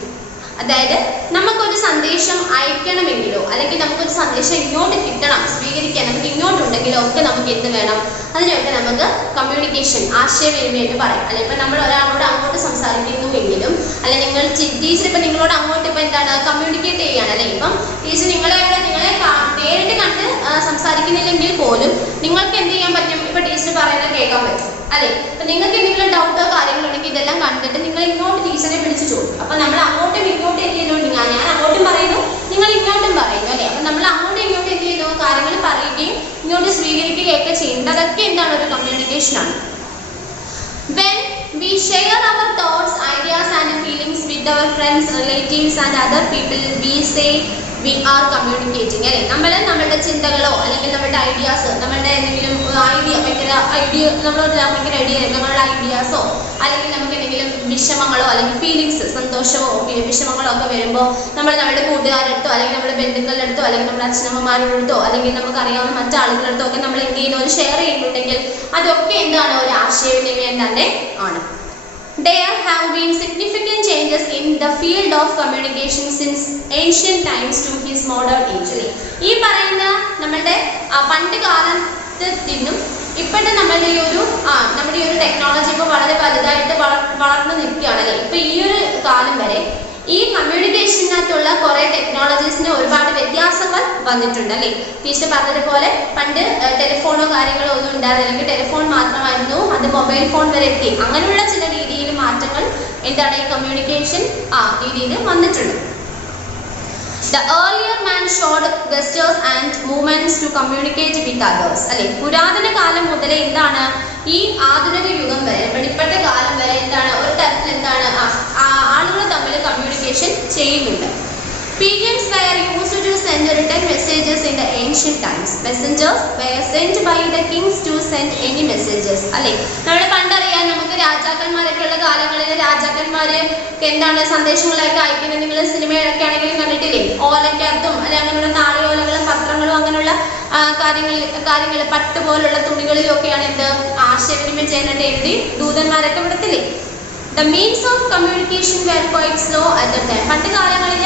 അതായത് നമുക്കൊരു സന്ദേശം അയക്കണമെങ്കിലോ അല്ലെങ്കിൽ നമുക്കൊരു സന്ദേശം ഇങ്ങോട്ട് കിട്ടണം, സ്വീകരിക്കാൻ നമുക്ക് ഇങ്ങോട്ടുണ്ടെങ്കിലോ ഒക്കെ നമുക്ക് എന്ത് വേണം, അതിനൊക്കെ നമുക്ക് കമ്മ്യൂണിക്കേഷൻ, ആശയവിനിമയം എന്ന് പറയും. അല്ലെ ഇപ്പൊ നമ്മൾ ഒരാളോട് അങ്ങോട്ട് സംസാരിക്കുന്നുവെങ്കിലും അല്ലെ നിങ്ങൾ ടീച്ചർ ഇപ്പൊ നിങ്ങളോട് അങ്ങോട്ട് ഇപ്പൊ എന്താണ് കമ്മ്യൂണിക്കേറ്റ് ചെയ്യാണ് അല്ലെ. ഇപ്പം ടീച്ചർ നിങ്ങളെ നേരിട്ട് കണ്ട് സംസാരിക്കുന്നില്ലെങ്കിൽ പോലും നിങ്ങൾക്ക് എന്ത് ചെയ്യാൻ പറ്റും, ഇപ്പൊ ടീച്ചർ പറയുന്നത് കേൾക്കാൻ പറ്റും അല്ലെ. അപ്പൊ നിങ്ങൾക്ക് എന്തെങ്കിലും ഡൗട്ടോ കാര്യങ്ങളോ ഉണ്ടെങ്കിൽ ഇതെല്ലാം കണ്ടിട്ട് നിങ്ങൾ ഇങ്ങോട്ട് ടീച്ചറെ വിളിച്ചു ചോദിക്കും. അപ്പൊ നമ്മൾ അങ്ങോട്ടും ഇങ്ങോട്ടും എന്ത് ചെയ്യുന്നുണ്ട്, ഞാൻ അങ്ങോട്ടും പറയുന്നു നിങ്ങൾ ഇങ്ങോട്ടും പറയുന്നു അല്ലെ. അപ്പൊ നമ്മൾ അങ്ങോട്ടും ഇങ്ങോട്ടും എന്ത് ചെയ്യുന്നു, കാര്യങ്ങൾ പറയുകയും ഇങ്ങോട്ട് സ്വീകരിക്കുകയൊക്കെ ചെയ്യുന്നത് അതൊക്കെ എന്താണ്, ഒരു കമ്മ്യൂണിക്കേഷൻ ആണ്. When we share our thoughts, ideas and feelings with our friends, relatives and other people, we say we are communicating അല്ലെ. നമ്മളുടെ ചിന്തകളോ അല്ലെങ്കിൽ നമ്മുടെ ഐഡിയാസ്, നമ്മളുടെ എന്തെങ്കിലും ഐഡിയ നമ്മളോട് ഭയങ്കര നമ്മളുടെ ഐഡിയാസോ അല്ലെങ്കിൽ നമുക്ക് എന്തെങ്കിലും വിഷമങ്ങളോ അല്ലെങ്കിൽ ഫീലിങ്സ്, സന്തോഷമോ വിഷമങ്ങളോ ഒക്കെ വരുമ്പോൾ നമ്മൾ നമ്മുടെ കൂട്ടുകാരുടെ അടുത്തോ അല്ലെങ്കിൽ നമ്മുടെ ബന്ധുക്കളുടെ അടുത്തോ അല്ലെങ്കിൽ നമ്മുടെ അച്ഛനമ്മമാരുടെ അടുത്തോ അല്ലെങ്കിൽ നമുക്കറിയാവുന്ന മറ്റാളുകളുടെ അടുത്തോ ഒക്കെ നമ്മൾ എന്തെങ്കിലും ഒരു ഷെയർ ചെയ്യുന്നുണ്ടെങ്കിൽ അതൊക്കെ എന്താണ്, ഒരു ആശയവിനിമയം തന്നെ ആണ്. There have been significant changes in the field of communication since ancient times to his modern age. ഈ പറയുന്ന നമ്മുടെ പണ്ട് കാലത്ത് നിന്നും ഇപ്പോഴത്തെ നമ്മുടെ ഈ ഒരു ടെക്നോളജി ഇപ്പോൾ വളരെ വലുതായിട്ട് വളർന്നു നിൽക്കുകയാണല്ലേ. ഇപ്പൊ ഈ ഒരു കാലം വരെ ഈ കമ്മ്യൂണിക്കേഷനകത്തുള്ള കുറെ ടെക്നോളജീസിന് ഒരുപാട് വ്യത്യാസങ്ങൾ വന്നിട്ടുണ്ട് അല്ലേ. ടീച്ചർ പറഞ്ഞതുപോലെ പണ്ട് ടെലിഫോണോ കാര്യങ്ങളോ ഒന്നും ഉണ്ടായിരുന്നില്ല, അല്ലെങ്കിൽ ടെലിഫോൺ മാത്രമായിരുന്നു, അത് മൊബൈൽ ഫോൺ വരെ എത്തി. അങ്ങനെയുള്ള ചില രീതിയിൽ മാറ്റങ്ങൾ എന്താണ് ഈ കമ്മ്യൂണിക്കേഷൻ രീതിയിൽ വന്നിട്ടുണ്ട്. The earlier man showed gestures and movements to communicate with others അല്ലെ. പുരാതന കാലം മുതലേ എന്താണ്, ഈ ആധുനിക യുഗം വരെ വെളിപ്പെട്ട കാലം വരെ എന്താണ്, ഒരു തരത്തിൽ എന്താണ് ആളുകൾ തമ്മിൽ കമ്മ്യൂണിക്കേഷൻ ചെയ്യുന്നുണ്ട്. Pigeons were used to send written messages in the ancient times. Messengers were sent by the kings to send any messages അല്ലെ. നമ്മൾ പണ്ടറിയാൻ നമുക്ക് രാജാക്കന്മാരൊക്കെ ഉള്ള കാലങ്ങളിൽ രാജാക്കന്മാര് എന്താണ് സന്ദേശങ്ങളൊക്കെ അയക്കുന്നത്, നിങ്ങൾ സിനിമയിലൊക്കെ ആണെങ്കിലും കണ്ടിട്ടില്ലേ, ഓലക്കകത്തും അല്ലെ അങ്ങനെയുള്ള നാളികോലകളും പത്രങ്ങളും അങ്ങനെയുള്ള കാര്യങ്ങൾ പട്ട് പോലുള്ള തുണികളിലും ഒക്കെയാണ് എന്ത് ആശയവിനിമയം ചെയ്യാനായിട്ട് എഴുതി ദൂതന്മാരൊക്കെ വിടത്തില്ലേ. The means of communication were quite slow at the time. പണ്ട് കാലങ്ങളിൽ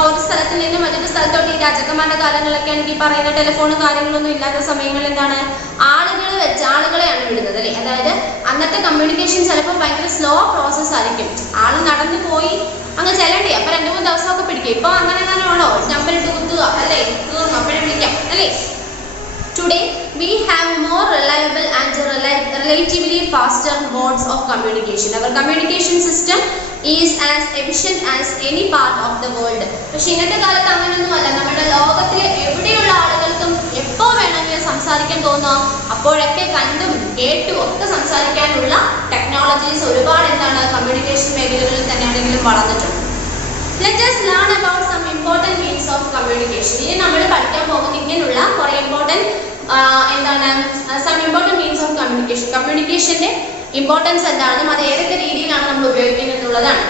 ഒരു സ്ഥലത്തിൽ നിന്ന് മറ്റൊരു സ്ഥലത്തോട്ട് ഈ രാജാക്കന്മാരുടെ കാലങ്ങളൊക്കെ ആണെങ്കിൽ പറയുന്ന ടെലിഫോണും കാര്യങ്ങളൊന്നും ഇല്ലാത്ത സമയങ്ങളിൽ എന്താണ് ആളുകളെയാണ് വിടുന്നത് അല്ലേ. അതായത് അന്നത്തെ കമ്മ്യൂണിക്കേഷൻ ചിലപ്പോൾ ഭയങ്കര സ്ലോ പ്രോസസ് ആയിരിക്കും. ആള് നടന്നു പോയി അങ്ങ് ചെല്ലണ്ടേ, അപ്പൊ 2-3 ദിവസമൊക്കെ പിടിക്കും. ഇപ്പൊ അങ്ങനെ ആണോ, നമ്പറിട്ട് കുത്തുക അല്ലേ, അപ്പോഴേ വിളിക്കാം അല്ലേ. Today we have more reliable and relatively faster modes of communication. Our communication system is as efficient as any part of the world. പക്ഷേ ഇന്നത്തെ കാലത്ത് അങ്ങനെയൊന്നുമല്ല. നമ്മുടെ ലോകത്തിലെ എവിടെയുള്ള ആളുകൾക്കും എപ്പോൾ വേണമെങ്കിലും സംസാരിക്കാൻ തോന്നാം, അപ്പോഴൊക്കെ കണ്ടും കേട്ടും ഒക്കെ സംസാരിക്കാനുള്ള ടെക്നോളജീസ് ഒരുപാട് എന്താണ് കമ്മ്യൂണിക്കേഷൻ മേഖലകളിൽ തന്നെയാണെങ്കിലും വളർന്നിട്ടുണ്ട്. Let us learn about some important means of communication. ഇനി നമ്മൾ പഠിക്കാൻ പോകുന്ന ഇങ്ങനെയുള്ള കുറെ some important means of communication. കമ്മ്യൂണിക്കേഷന്റെ ഇമ്പോർട്ടൻസ് എന്താണെന്നും അത് ഏതൊക്കെ രീതിയിലാണ് നമ്മൾ ഉപയോഗിക്കുന്നത് എന്നുള്ളതാണ്.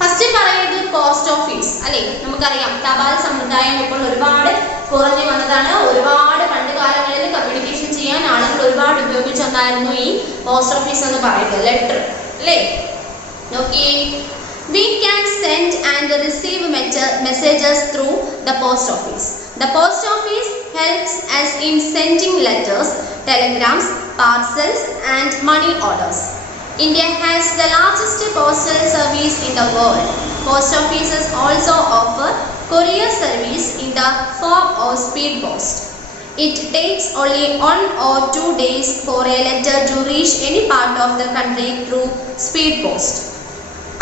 ഫസ്റ്റ് പറയുന്നത് പോസ്റ്റ് ഓഫീസ് അല്ലെ. നമുക്കറിയാം തപാൽ സമ്പ്രദായം ഇപ്പോൾ ഒരുപാട് കുറഞ്ഞു വന്നതാണ്. ഒരുപാട് പണ്ട് കാലങ്ങളിൽ കമ്മ്യൂണിക്കേഷൻ ചെയ്യാൻ ആളുകൾ ഒരുപാട് ഉപയോഗിച്ച ഒന്നായിരുന്നു ഈ പോസ്റ്റ് ഓഫീസ് എന്ന് പറയുന്നത്, ലെറ്റർ അല്ലേ. നോക്കിയേ, we can send and receive messages through the post office. The post office helps us in sending letters, telegrams, parcels and money orders. India has the largest postal service in the world. Post offices also offer courier service in the form of speed post. It takes only 1 or 2 days for a letter to reach any part of the country through speed post.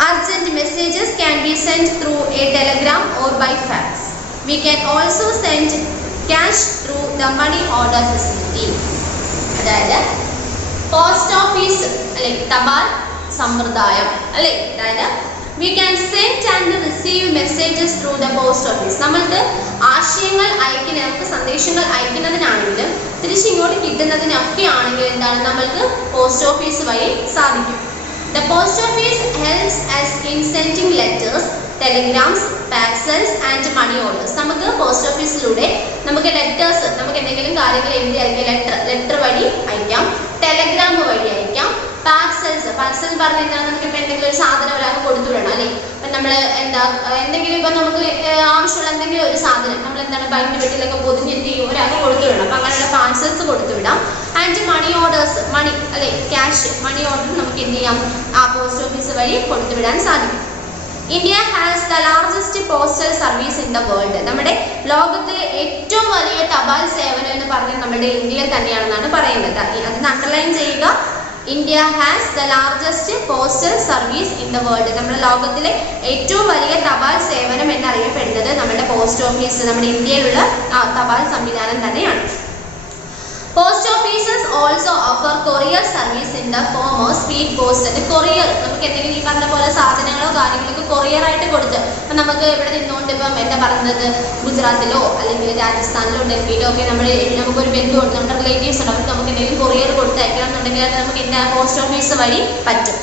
Urgent messages can be sent through a telegram or by fax. We can also send cash through the money order facility. അതായത് പോസ്റ്റ് ഓഫീസ് അല്ലെ തപാൽ സമ്പ്രദായം അല്ലെ. അതായത് we can send and receive messages through the post office. നമ്മൾക്ക് ആശയങ്ങൾ അയക്കുന്ന നമുക്ക് സന്ദേശങ്ങൾ അയക്കുന്നതിനാണെങ്കിലും തിരിച്ചിങ്ങോട്ട് കിട്ടുന്നതിനൊക്കെ ആണെങ്കിൽ എന്താണ് നമ്മൾക്ക് പോസ്റ്റ് ഓഫീസ് വഴി സാധിക്കും. The post office helps us in sending letters, telegrams, parcels and money orders. നമുക്ക് പോസ്റ്റ് ഓഫീസിലൂടെ നമുക്ക് ലെറ്റേഴ്സ് നമുക്ക് എന്തെങ്കിലും കാര്യങ്ങൾ എഴുതി അയക്കാം, ലെറ്റർ വഴി അയക്കാം, ടെലഗ്രാം വഴി അയക്കാം, പാർസൽസ് പറഞ്ഞാൽ എന്താണ് നമുക്ക് ഇപ്പം എന്തെങ്കിലും ഒരു സാധനം ഒരാൾക്ക് കൊടുത്തുവിടണം അല്ലേ. ഇപ്പം നമ്മൾ എന്താ എന്തെങ്കിലും ഇപ്പം നമുക്ക് ആവശ്യമുള്ള എന്തെങ്കിലും ഒരു സാധനം നമ്മൾ എന്താണ് ബാങ്കിൻ്റെ വീട്ടിലൊക്കെ പൊതിഞ്ഞ് എന്ത് ചെയ്യും ഒരാൾക്ക് കൊടുത്തുവിടണം. അപ്പം അങ്ങനെയുള്ള പാർസൽസ് കൊടുത്തുവിടാം. ആൻഡ് മണി ഓർഡേഴ്സ് മണി അല്ലെ ക്യാഷ് മണി ഓർഡർ നമുക്ക് എന്ത് ചെയ്യാം ആ പോസ്റ്റ് ഓഫീസ് വഴി കൊടുത്തുവിടാൻ സാധിക്കും. India has the largest postal service in the world. നമ്മുടെ ലോകത്തിലെ ഏറ്റവും വലിയ തപാൽ സേവനം എന്ന് പറഞ്ഞാൽ നമ്മുടെ ഇന്ത്യയിൽ തന്നെയാണെന്നാണ് പറയുന്നത്. അതിന് അണ്ടർലൈൻ ചെയ്യുക. India has the largest postal service in the world. നമ്മുടെ ലോകത്തിലെ ഏറ്റവും വലിയ തപാൽ സേവനം എന്നറിയപ്പെടുന്നത് നമ്മുടെ പോസ്റ്റ് ഓഫീസ്, നമ്മുടെ ഇന്ത്യയിലുള്ള തപാൽ സംവിധാനം തന്നെയാണ്. Post offices also offer courier service in the form of speed post. Courier നമുക്ക് എന്തെങ്കിലും ഈ പറഞ്ഞ പോലെ സാധനങ്ങളോ കാര്യങ്ങളൊക്കെ കൊറിയർ ആയിട്ട് കൊടുത്ത് ഇപ്പം നമുക്ക് ഇവിടെ നിന്നുകൊണ്ട് ഇപ്പം എന്താ പറയുന്നത് ഗുജറാത്തിലോ അല്ലെങ്കിൽ രാജസ്ഥാനിലോ ഡൽഹിയിലോ ഒക്കെ നമുക്കൊരു ബന്ധുണ്ട്, നമ്മുടെ റിലേറ്റീവ്സ് ഉണ്ട്, അവർക്ക് നമുക്ക് എന്തെങ്കിലും കൊറിയർ കൊടുത്ത് അയക്കണം എന്നുണ്ടെങ്കിൽ അത് നമുക്ക് എന്താ പോസ്റ്റ് ഓഫീസ് വഴി പറ്റും.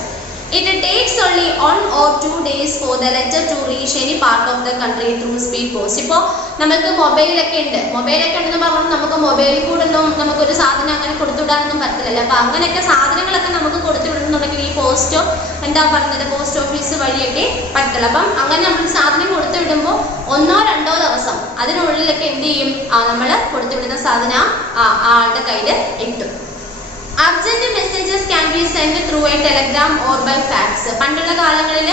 It takes only 1 or 2 days for the letter to reach any part of the country through speed post. ഇപ്പോൾ നമുക്ക് മൊബൈലൊക്കെ ഉണ്ടെന്ന് പറഞ്ഞാൽ നമുക്ക് മൊബൈലിൽ കൂടെ ഒന്നും നമുക്കൊരു സാധനം അങ്ങനെ കൊടുത്തുവിടാനൊന്നും പറ്റില്ല. അപ്പം അങ്ങനെയൊക്കെ സാധനങ്ങളൊക്കെ നമുക്ക് കൊടുത്തുവിടുന്നുണ്ടെങ്കിൽ ഈ പോസ്റ്റ് ഓഫീസ് വഴിയൊക്കെ പറ്റില്ല. അപ്പം അങ്ങനെ നമ്മൾ സാധനം കൊടുത്തുവിടുമ്പോൾ 1-2 ദിവസം അതിനുള്ളിലൊക്കെ എന്ത് ചെയ്യും നമ്മൾ കൊടുത്തുവിടുന്ന സാധനം ആളുടെ കയ്യിൽ എത്തും. Urgent messages can be send through a telegram or by fax. പണ്ടുള്ള കാലങ്ങളിൽ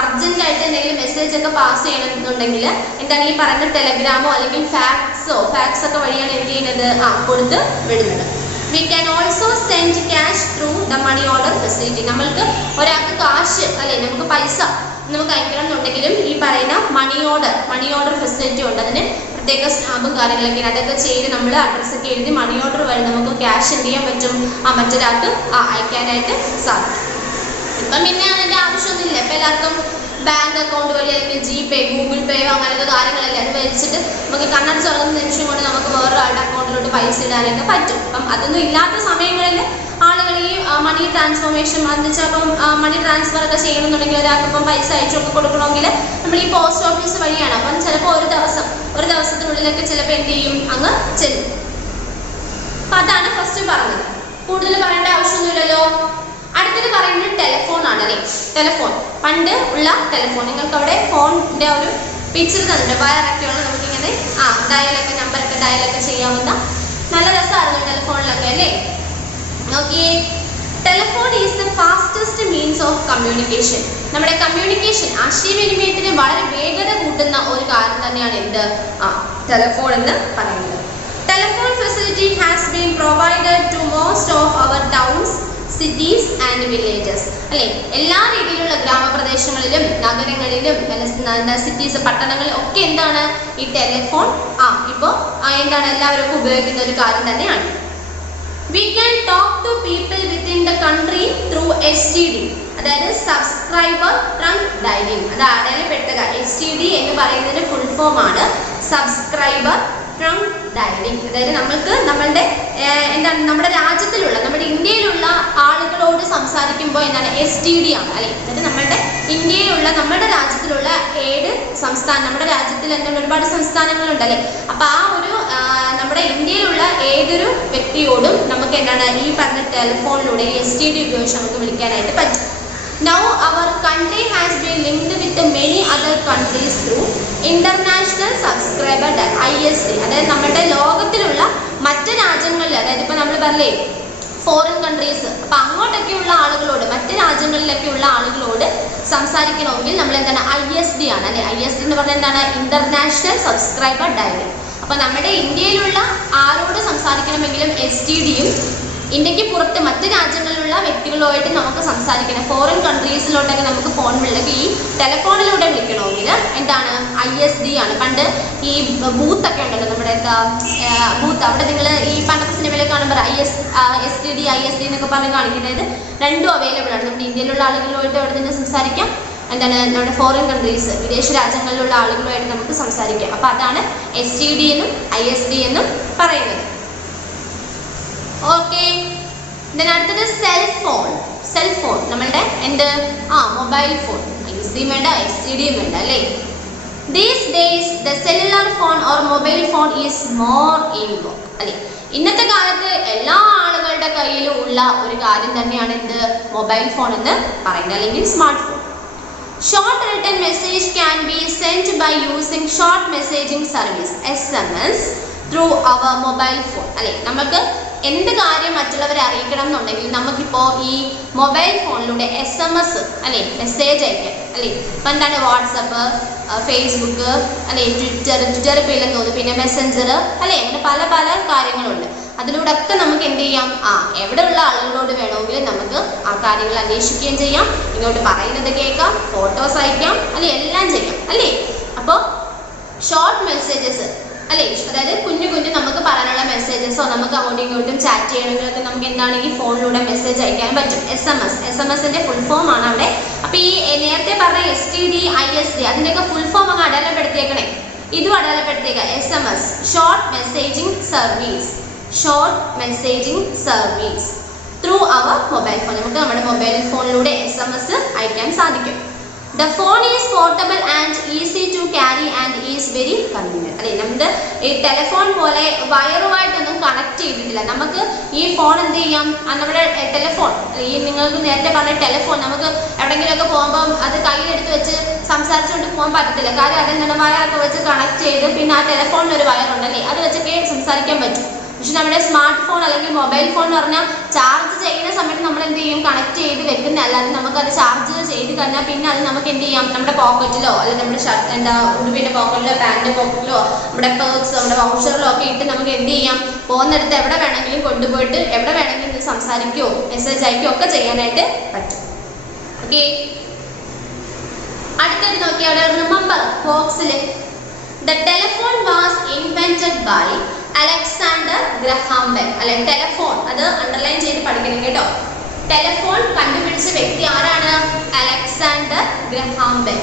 അർജന്റ് ആയിട്ട് എന്തെങ്കിലും മെസ്സേജ് ഒക്കെ പാസ് ചെയ്യണമെന്നുണ്ടെങ്കിൽ എന്താണ് ഈ പറയുന്ന ടെലഗ്രാമോ അല്ലെങ്കിൽ ഫാക്സ് ഒക്കെ വഴിയാണ് എന്ത് ചെയ്യുന്നത് കൊടുത്ത് വിടുന്നത്. We can also send cash through the money order facility. നമ്മൾക്ക് ഒരാൾക്ക് കാശ് അല്ലെ നമുക്ക് പൈസ നമുക്ക് അയക്കണം എന്നുണ്ടെങ്കിലും ഈ പറയുന്ന മണി ഓർഡർ ഫെസിലിറ്റി ഉണ്ട്. അതിന് പ്രത്യേക സ്റ്റാമ്പും കാര്യങ്ങളൊക്കെ അതൊക്കെ ചെയ്ത് നമ്മൾ അഡ്രസ്സൊക്കെ എഴുതി മണി ഓർഡർ വഴി നമുക്ക് ക്യാഷ് എന്ത് ചെയ്യാൻ പറ്റും മറ്റൊരാൾക്ക് അയക്കാനായിട്ട് സാധിക്കും. ഇപ്പം പിന്നെ അതിൻ്റെ ആവശ്യമൊന്നുമില്ല. ഇപ്പം എല്ലാവർക്കും ബാങ്ക് അക്കൗണ്ട് വഴി അല്ലെങ്കിൽ GPay, Google Pay അങ്ങനത്തെ കാര്യങ്ങളല്ലേ അത് വലിച്ചിട്ട് നമുക്ക് കണ്ണടച്ച് തുറന്ന നിമിഷം കൊണ്ട് നമുക്ക് വേറൊരാളുടെ അക്കൗണ്ടിലോട്ട് പൈസ ഇടാനൊക്കെ പറ്റും. അപ്പം അതൊന്നും ഇല്ലാത്ത സമയങ്ങളിൽ ആളുകൾ ഈ മണി ട്രാൻസ്ഫോർമേഷൻ ചിലപ്പം മണി ട്രാൻസ്ഫർ ഒക്കെ ചെയ്യണമെന്നുണ്ടെങ്കിൽ ഒരാൾക്ക് ഇപ്പം പൈസ അയച്ചൊക്കെ കൊടുക്കണമെങ്കിൽ നമ്മൾ ഈ പോസ്റ്റ് ഓഫീസ് വഴിയാണ്. അപ്പം ചിലപ്പോൾ ഒരു ദിവസത്തിനുള്ളിലൊക്കെ ചിലപ്പോൾ എന്ത് ചെയ്യും അങ്ങ് ചെല്ലും. അപ്പം അതാണ് ഫസ്റ്റ് പറഞ്ഞത്. കൂടുതൽ പറയേണ്ട ആവശ്യമൊന്നുമില്ലല്ലോ. അടുത്തത് പറയുന്നത് ടെലിഫോൺ ആണ് അല്ലേ. ടെലിഫോൺ പണ്ട് ഉള്ള ടെലിഫോൺ നിങ്ങൾക്ക് അവിടെ ഫോണിൻ്റെ ഒരു പിക്ചർ തന്നിട്ടുണ്ട്. വയറൊക്കെയുള്ള നമുക്കിങ്ങനെ നമ്പറൊക്കെ ഡയലൊക്കെ ചെയ്യാവുന്ന നല്ല രസമായിരുന്നു ടെലിഫോണിലൊക്കെ അല്ലേ. Okay, telephone is the fastest means of communication. നമ്മുടെ കമ്മ്യൂണിക്കേഷൻ ആശയവിനിമയത്തിന് വളരെ വേഗത കൂട്ടുന്ന ഒരു കാര്യം തന്നെയാണ് എന്ത് ടെലിഫോൺ എന്ന് പറയുന്നത്. Telephone facility has been provided to most of our towns, cities and villages അല്ലെ. എല്ലാ രീതിയിലുള്ള ഗ്രാമപ്രദേശങ്ങളിലും നഗരങ്ങളിലും സിറ്റീസ് പട്ടണങ്ങളിലും ഒക്കെ എന്താണ് ഈ ടെലിഫോൺ ഇപ്പോൾ എന്താണ് എല്ലാവരും ഉപയോഗിക്കുന്ന ഒരു കാര്യം തന്നെയാണ്. We can talk to people within the country through STD, അതായത് സബ്സ്ക്രൈബർ ട്രങ്ക് ഡയലിംഗ്. അത് അടയാളപ്പെടുത്തുക. STD എന്ന് പറയുന്നതിന്റെ ഫുൾ ഫോം ആണ് സബ്സ്ക്രൈബർ ട്രങ്ക് ഡയലിംഗ്. അതായത് നമ്മൾക്ക് നമ്മളുടെ എന്താണ് നമ്മുടെ രാജ്യത്തിലുള്ള നമ്മുടെ ഇന്ത്യയിലുള്ള ആളുകളോട് സംസാരിക്കുമ്പോൾ എന്താണ് STD ആണ് അല്ലെ. എന്നിട്ട് നമ്മളുടെ ഇന്ത്യയിലുള്ള നമ്മുടെ രാജ്യത്തിലുള്ള ഏത് സംസ്ഥാനം നമ്മുടെ രാജ്യത്തിൽ എന്താണ് ഒരുപാട് സംസ്ഥാനങ്ങളുണ്ടല്ലേ. അപ്പം ആ ഒരു നമ്മുടെ ഇന്ത്യയിലുള്ള ഏതൊരു വ്യക്തിയോടും നമുക്ക് എന്താണ് ഈ പറഞ്ഞ ടെലിഫോണിലൂടെ STD ഉപയോഗിച്ച് നമുക്ക് വിളിക്കാനായിട്ട് പറ്റും. Now our country has been linked with many other countries through international subscriber ISD. അതായത് നമ്മുടെ ലോകത്തിലുള്ള മറ്റ് രാജ്യങ്ങളിൽ അതായത് ഇപ്പം നമ്മൾ പറഞ്ഞേ ഫോറിൻ കൺട്രീസ് അപ്പം അങ്ങോട്ടൊക്കെയുള്ള ആളുകളോട് മറ്റ് രാജ്യങ്ങളിലൊക്കെയുള്ള ആളുകളോട് സംസാരിക്കണമെങ്കിൽ നമ്മൾ എന്താണ് ISD ആണ് അല്ലെ. ISD എന്ന് പറഞ്ഞാൽ എന്താണ് ഇന്റർനാഷണൽ സബ്സ്ക്രൈബർ ഡയലിംഗ്. അപ്പം നമ്മുടെ ഇന്ത്യയിലുള്ള ആരോട് സംസാരിക്കണമെങ്കിലും STDയും ഇന്ത്യക്ക് പുറത്ത് മറ്റ് രാജ്യങ്ങളിലുള്ള വ്യക്തികളുമായിട്ട് നമുക്ക് സംസാരിക്കണം. ഫോറിൻ കൺട്രീസിലോട്ടൊക്കെ നമുക്ക് ഫോൺ വിളിക്കുക ഈ ടെലിഫോണിലൂടെ വിളിക്കണമെങ്കിൽ എന്താണ് ISD ആണ്. പണ്ട് ഈ ബൂത്തൊക്കെ ഉണ്ടല്ലോ നമ്മുടെ ബൂത്ത്, അവിടെ നിങ്ങൾ ഈ പണ്ടത്തെ സിനിമയിലൊക്കെ കാണുമ്പോൾ STD ISD എന്നൊക്കെ പറഞ്ഞ് കാണിക്കുന്നത് രണ്ടും അവൈലബിൾ ആണ്. നമ്മുടെ ഇന്ത്യയിലുള്ള ആളുകളുമായിട്ട് അവിടെ നിന്ന് സംസാരിക്കാം, എന്താണ് നമ്മുടെ ഫോറിൻ കൺട്രീസ് വിദേശ രാജ്യങ്ങളിലുള്ള ആളുകളുമായിട്ട് നമുക്ക് സംസാരിക്കാം. അപ്പോൾ അതാണ് STD എന്നും ISD എന്നും പറയുന്നത്. ഓക്കെ, അടുത്തത് സെൽഫോൺ നമ്മളുടെ മൊബൈൽ ഫോൺ. ISD വേണ്ട, STD വേണ്ട അല്ലേ. These days the cellular phone or mobile phone is more in vogue അല്ലേ. ഇന്നത്തെ കാലത്ത് എല്ലാ ആളുകളുടെ കയ്യിലും ഉള്ള ഒരു കാര്യം തന്നെയാണ് എന്ത് മൊബൈൽ ഫോൺ എന്ന് പറയുന്നത്, അല്ലെങ്കിൽ smart phone. Short written message can be sent by using short messaging service SMS through our mobile phone അല്ലേ. നമുക്ക് എന്ത് കാര്യം മറ്റുള്ളവരെ അറിയിക്കണം എന്നുണ്ടെങ്കിൽ നമുക്കിപ്പോൾ ഈ മൊബൈൽ ഫോണിലൂടെ SMS അല്ലേ മെസ്സേജ് അയക്കാം അല്ലേ. ഇപ്പം എന്താണ് വാട്സപ്പ്, ഫേസ്ബുക്ക് അല്ലേ, ട്വിറ്റർ ഇപ്പോൾ ഇല്ലെന്ന് തോന്നുന്നു, പിന്നെ മെസ്സഞ്ചർ അല്ലേ, അങ്ങനെ പല പല കാര്യങ്ങളുണ്ട്. അതിലൂടെ ഒക്കെ നമുക്ക് എന്ത് ചെയ്യാം, എവിടെയുള്ള ആളുകളോട് വേണമെങ്കിലും നമുക്ക് ആ കാര്യങ്ങൾ അന്വേഷിക്കുകയും ചെയ്യാം, ഇങ്ങോട്ട് പറയുന്നത് കേൾക്കാം, ഫോട്ടോസ് അയക്കാം അല്ലെ, എല്ലാം ചെയ്യാം അല്ലേ. അപ്പോൾ ഷോർട്ട് മെസ്സേജസ് അല്ലേ, അതായത് കുഞ്ഞു നമുക്ക് പറയാനുള്ള മെസ്സേജസോ നമുക്ക് അങ്ങോട്ടും ഇങ്ങോട്ടും ചാറ്റ് ചെയ്യണമെങ്കിലൊക്കെ നമുക്ക് എന്താണ് ഈ ഫോണിലൂടെ മെസ്സേജ് അയക്കാൻ പറ്റും. SMS-ന്റെ ഫുൾ ഫോം ആണ് അവിടെ. അപ്പോൾ ഈ നേരത്തെ പറഞ്ഞ STD ISD അതിൻ്റെയൊക്കെ ഫുൾ ഫോം അങ്ങ് അടയാളപ്പെടുത്തിയേക്കണേ, ഇതും അടയാളപ്പെടുത്തിയേക്കുക. SMS short messaging service through our mobile phone. നമുക്ക് നമ്മുടെ മൊബൈൽ ഫോണിലൂടെ SMS അയക്കാൻ സാധിക്കും. The phone is portable and easy to carry and is very convenient അല്ലേ. നമ്മുടെ ഈ ടെലിഫോൺ പോലെ വയറുമായിട്ടൊന്നും കണക്ട് ചെയ്തിട്ടില്ല. നമുക്ക് ഈ ഫോൺ എന്ത് ചെയ്യാം, നമ്മുടെ ടെലിഫോൺ ഈ നിങ്ങൾക്ക് നേരത്തെ പറഞ്ഞ ടെലിഫോൺ നമുക്ക് എവിടെയെങ്കിലുമൊക്കെ പോകുമ്പം അത് കയ്യിലെടുത്ത് വെച്ച് സംസാരിച്ചുകൊണ്ട് പോകാൻ പറ്റത്തില്ല. കാര്യം അതെന്താണ് വയറൊക്കെ വെച്ച് കണക്ട് ചെയ്ത് പിന്നെ ആ ടെലിഫോണിനൊരു വയറുണ്ടല്ലേ അത് വെച്ചൊക്കെ സംസാരിക്കാൻ പറ്റും. പക്ഷെ നമ്മുടെ സ്മാർട്ട് ഫോൺ അല്ലെങ്കിൽ മൊബൈൽ ഫോൺ എന്ന് പറഞ്ഞാൽ ചാർജ് ചെയ്യുന്ന സമയത്ത് നമ്മൾ എന്ത് ചെയ്യും, കണക്ട് ചെയ്ത് വെക്കുന്ന, അല്ലാതെ നമുക്കത് ചാർജ് ചെയ്ത് കഴിഞ്ഞാൽ പിന്നെ അത് നമുക്ക് എന്ത് ചെയ്യാം, നമ്മുടെ പോക്കറ്റിലോ അല്ലെങ്കിൽ നമ്മുടെ ഉടുപ്പിൻ്റെ പോക്കറ്റിലോ പാൻറ്റിൻ്റെ പോക്കറ്റിലോ നമ്മുടെ പേഴ്സ് നമ്മുടെ വൗച്ചറിലോ ഒക്കെ ഇട്ട് നമുക്ക് എന്ത് ചെയ്യാം, പോകുന്നിടത്ത് എവിടെ വേണമെങ്കിലും കൊണ്ടുപോയിട്ട് എവിടെ വേണമെങ്കിലും സംസാരിക്കുകയോ മെസ്സേജ് അയക്കുകയോ ഒക്കെ ചെയ്യാനായിട്ട് പറ്റും. ഓക്കെ, അടുത്തത് നോക്കിയാൽ റിമെമ്പർ ബോക്സിൽ the telephone was invented by Alexander Graham Bell അല്ലെ. ടെലിഫോൺ അത് അണ്ടർലൈൻ ചെയ്ത് പഠിക്കണം കേട്ടോ. ടെലിഫോൺ കണ്ടുപിടിച്ച വ്യക്തി ആരാണ്? Alexander Graham Bell.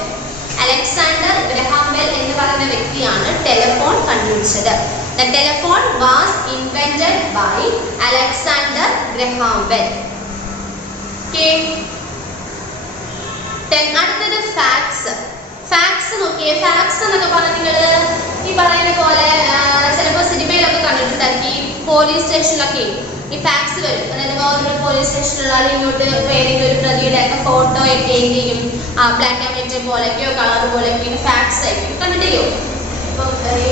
Alexander Graham Bell എന്ന് പറയുന്ന വ്യക്തിയാണ് ടെലിഫോൺ കണ്ടുപിടിച്ചത്. The telephone was invented by Alexander Graham Bell. അടുത്തത് ഫാക്സ് നോക്കിയേ. ഫാക്സ് എന്നൊക്കെ പറഞ്ഞാൽ നിങ്ങൾ ഈ പറയുന്ന പോലെ ചിലപ്പോൾ സിനിമയിലൊക്കെ കണ്ടിട്ടുണ്ടായിരിക്കും. ഈ പോലീസ് സ്റ്റേഷനിലൊക്കെ ഈ ഫാക്സ് വരും. അതായത് ഗവൺമെന്റ് പോലീസ് സ്റ്റേഷനിലുള്ള ആൾ ഇങ്ങോട്ട് ഏതെങ്കിലും ഒരു പ്രതിയുടെ ഒക്കെ ഫോട്ടോ ഒക്കെ എന്ത് ചെയ്യും, ബ്ലാക്ക് ആൻഡ് വൈറ്റ് പോലെയൊക്കെയോ കളർ പോലെയൊക്കെ ഫാക്സ് ആയിരിക്കും. കണ്ടിട്ടില്ലയോ?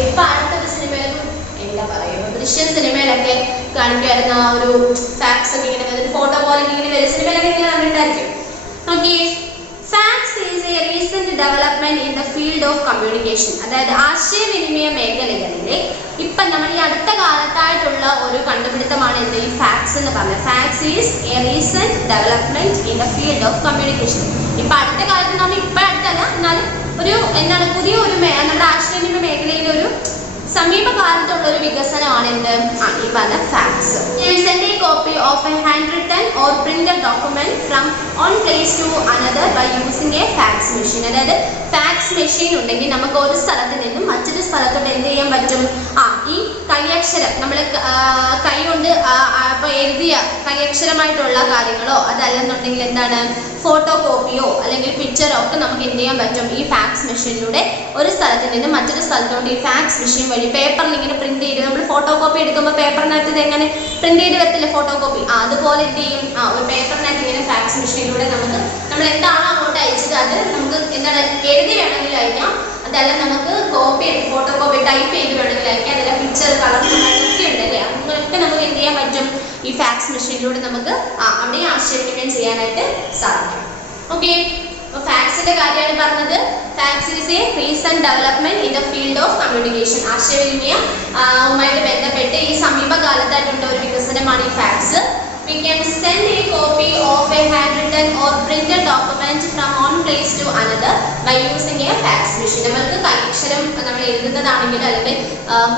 ഇപ്പൊ അടുത്തൊരു സിനിമയിലും എന്താ പറയുക, ദൃശ്യം സിനിമയിലൊക്കെ കാണിക്കുമായിരുന്ന ആ ഒരു ഫാക്സ് ഒക്കെ ഇങ്ങനെ ഫോട്ടോ പോലെ ഇങ്ങനെ വരും. സിനിമയിലൊക്കെ ഇങ്ങനെ കണ്ടിട്ടായിരിക്കും. Okay, fax is a recent development in the field of communication. അതായത് ആശയവിനിമയ മേഖലകളിലെ ഇപ്പം നമ്മൾ ഈ അടുത്ത കാലത്തായിട്ടുള്ള ഒരു കണ്ടുപിടുത്തമാണ് എന്ത് ഈ ഫാക്സ് എന്ന് പറഞ്ഞത്. Fax is a recent development in the field of communication. ഇപ്പം അടുത്ത കാലത്ത് നമ്മൾ ഇപ്പം അടുത്തല്ല, എന്നാലും ഒരു എന്താണ് പുതിയ ഒരു നമ്മുടെ ആശയവിനിമയ മേഖലയിലെ ഒരു സമീപകാലത്തുള്ള ഒരു വികസനമാണ് എന്ത് ഈ പറഞ്ഞ fax. Send a copy of a hand written or printed document from one place to another by using a fax machine. അതായത് ഫാക്സ് മെഷീൻ ഉണ്ടെങ്കിൽ നമുക്ക് ഒരു സ്ഥലത്ത് നിന്നും മറ്റൊരു സ്ഥലത്തോട്ട് എന്ത് ചെയ്യാൻ പറ്റും, ഈ കൈയക്ഷരം നമ്മൾ കൈ കൊണ്ട് ഇപ്പോൾ എഴുതിയ കൈയക്ഷരമായിട്ടുള്ള കാര്യങ്ങളോ അതല്ലെന്നുണ്ടെങ്കിൽ എന്താണ് ഫോട്ടോ കോപ്പിയോ അല്ലെങ്കിൽ പിക്ചറോ ഒക്കെ നമുക്ക് എന്ത് ചെയ്യാൻ പറ്റും ഈ ഫാക്സ് മെഷീനിലൂടെ ഒരു സ്ഥലത്ത് നിന്ന് മറ്റൊരു സ്ഥലത്തോട്ട് ഈ ഫാക്സ് മെഷീൻ വഴി പേപ്പറിൽ ഇങ്ങനെ പ്രിന്റ് ചെയ്ത് നമ്മൾ ഫോട്ടോ കോപ്പി എടുക്കുമ്പോൾ പേപ്പറിനകത്ത് ഇത് എങ്ങനെ പ്രിന്റ് ചെയ്ത് വരത്തില്ല ഫോട്ടോ കോപ്പി, അതുപോലെ എന്ത് ചെയ്യും ഒരു പേപ്പറിനകത്ത് ഇങ്ങനെ ഫാക്സ് മെഷീനിലൂടെ നമുക്ക് നമ്മൾ എന്താണോ അങ്ങോട്ട് അയച്ചത് അത് നമുക്ക് എന്താണ് എഴുതി വേണമെങ്കിൽ അയക്കാം, അതല്ല നമുക്ക് കോപ്പി ഫോട്ടോ കോപ്പി ടൈപ്പ് ചെയ്ത് വേണമെങ്കിൽ അയക്കാം, അതല്ല പിക്ചർ കളർ ഒക്കെ ഉണ്ടല്ലേ, അങ്ങനെയൊക്കെ നമുക്ക് എന്ത് ചെയ്യാൻ പറ്റും ഈ ഫാക്സ് മെഷീനിലൂടെ നമുക്ക് അവിടെ ആശയവിനിമയം ചെയ്യാനായിട്ട് സാധിക്കും. ഓക്കെ, അപ്പോൾ ഫാക്സിന്റെ കാര്യമാണ് പറഞ്ഞത്. Fax is a recent development in the field of communication. ആശയവിനിമയവുമായിട്ട് ബന്ധപ്പെട്ട് ഈ സമീപകാലത്തായിട്ടുള്ള ഒരു വികസനമാണ് ഈ fax. We can send a copy of a handwritten or printed document from one place to another by using a fax machine. നമുക്ക് കൈയക്ഷരം നമ്മൾ എഴുതുന്നതാണെങ്കിലും അല്ലെങ്കിൽ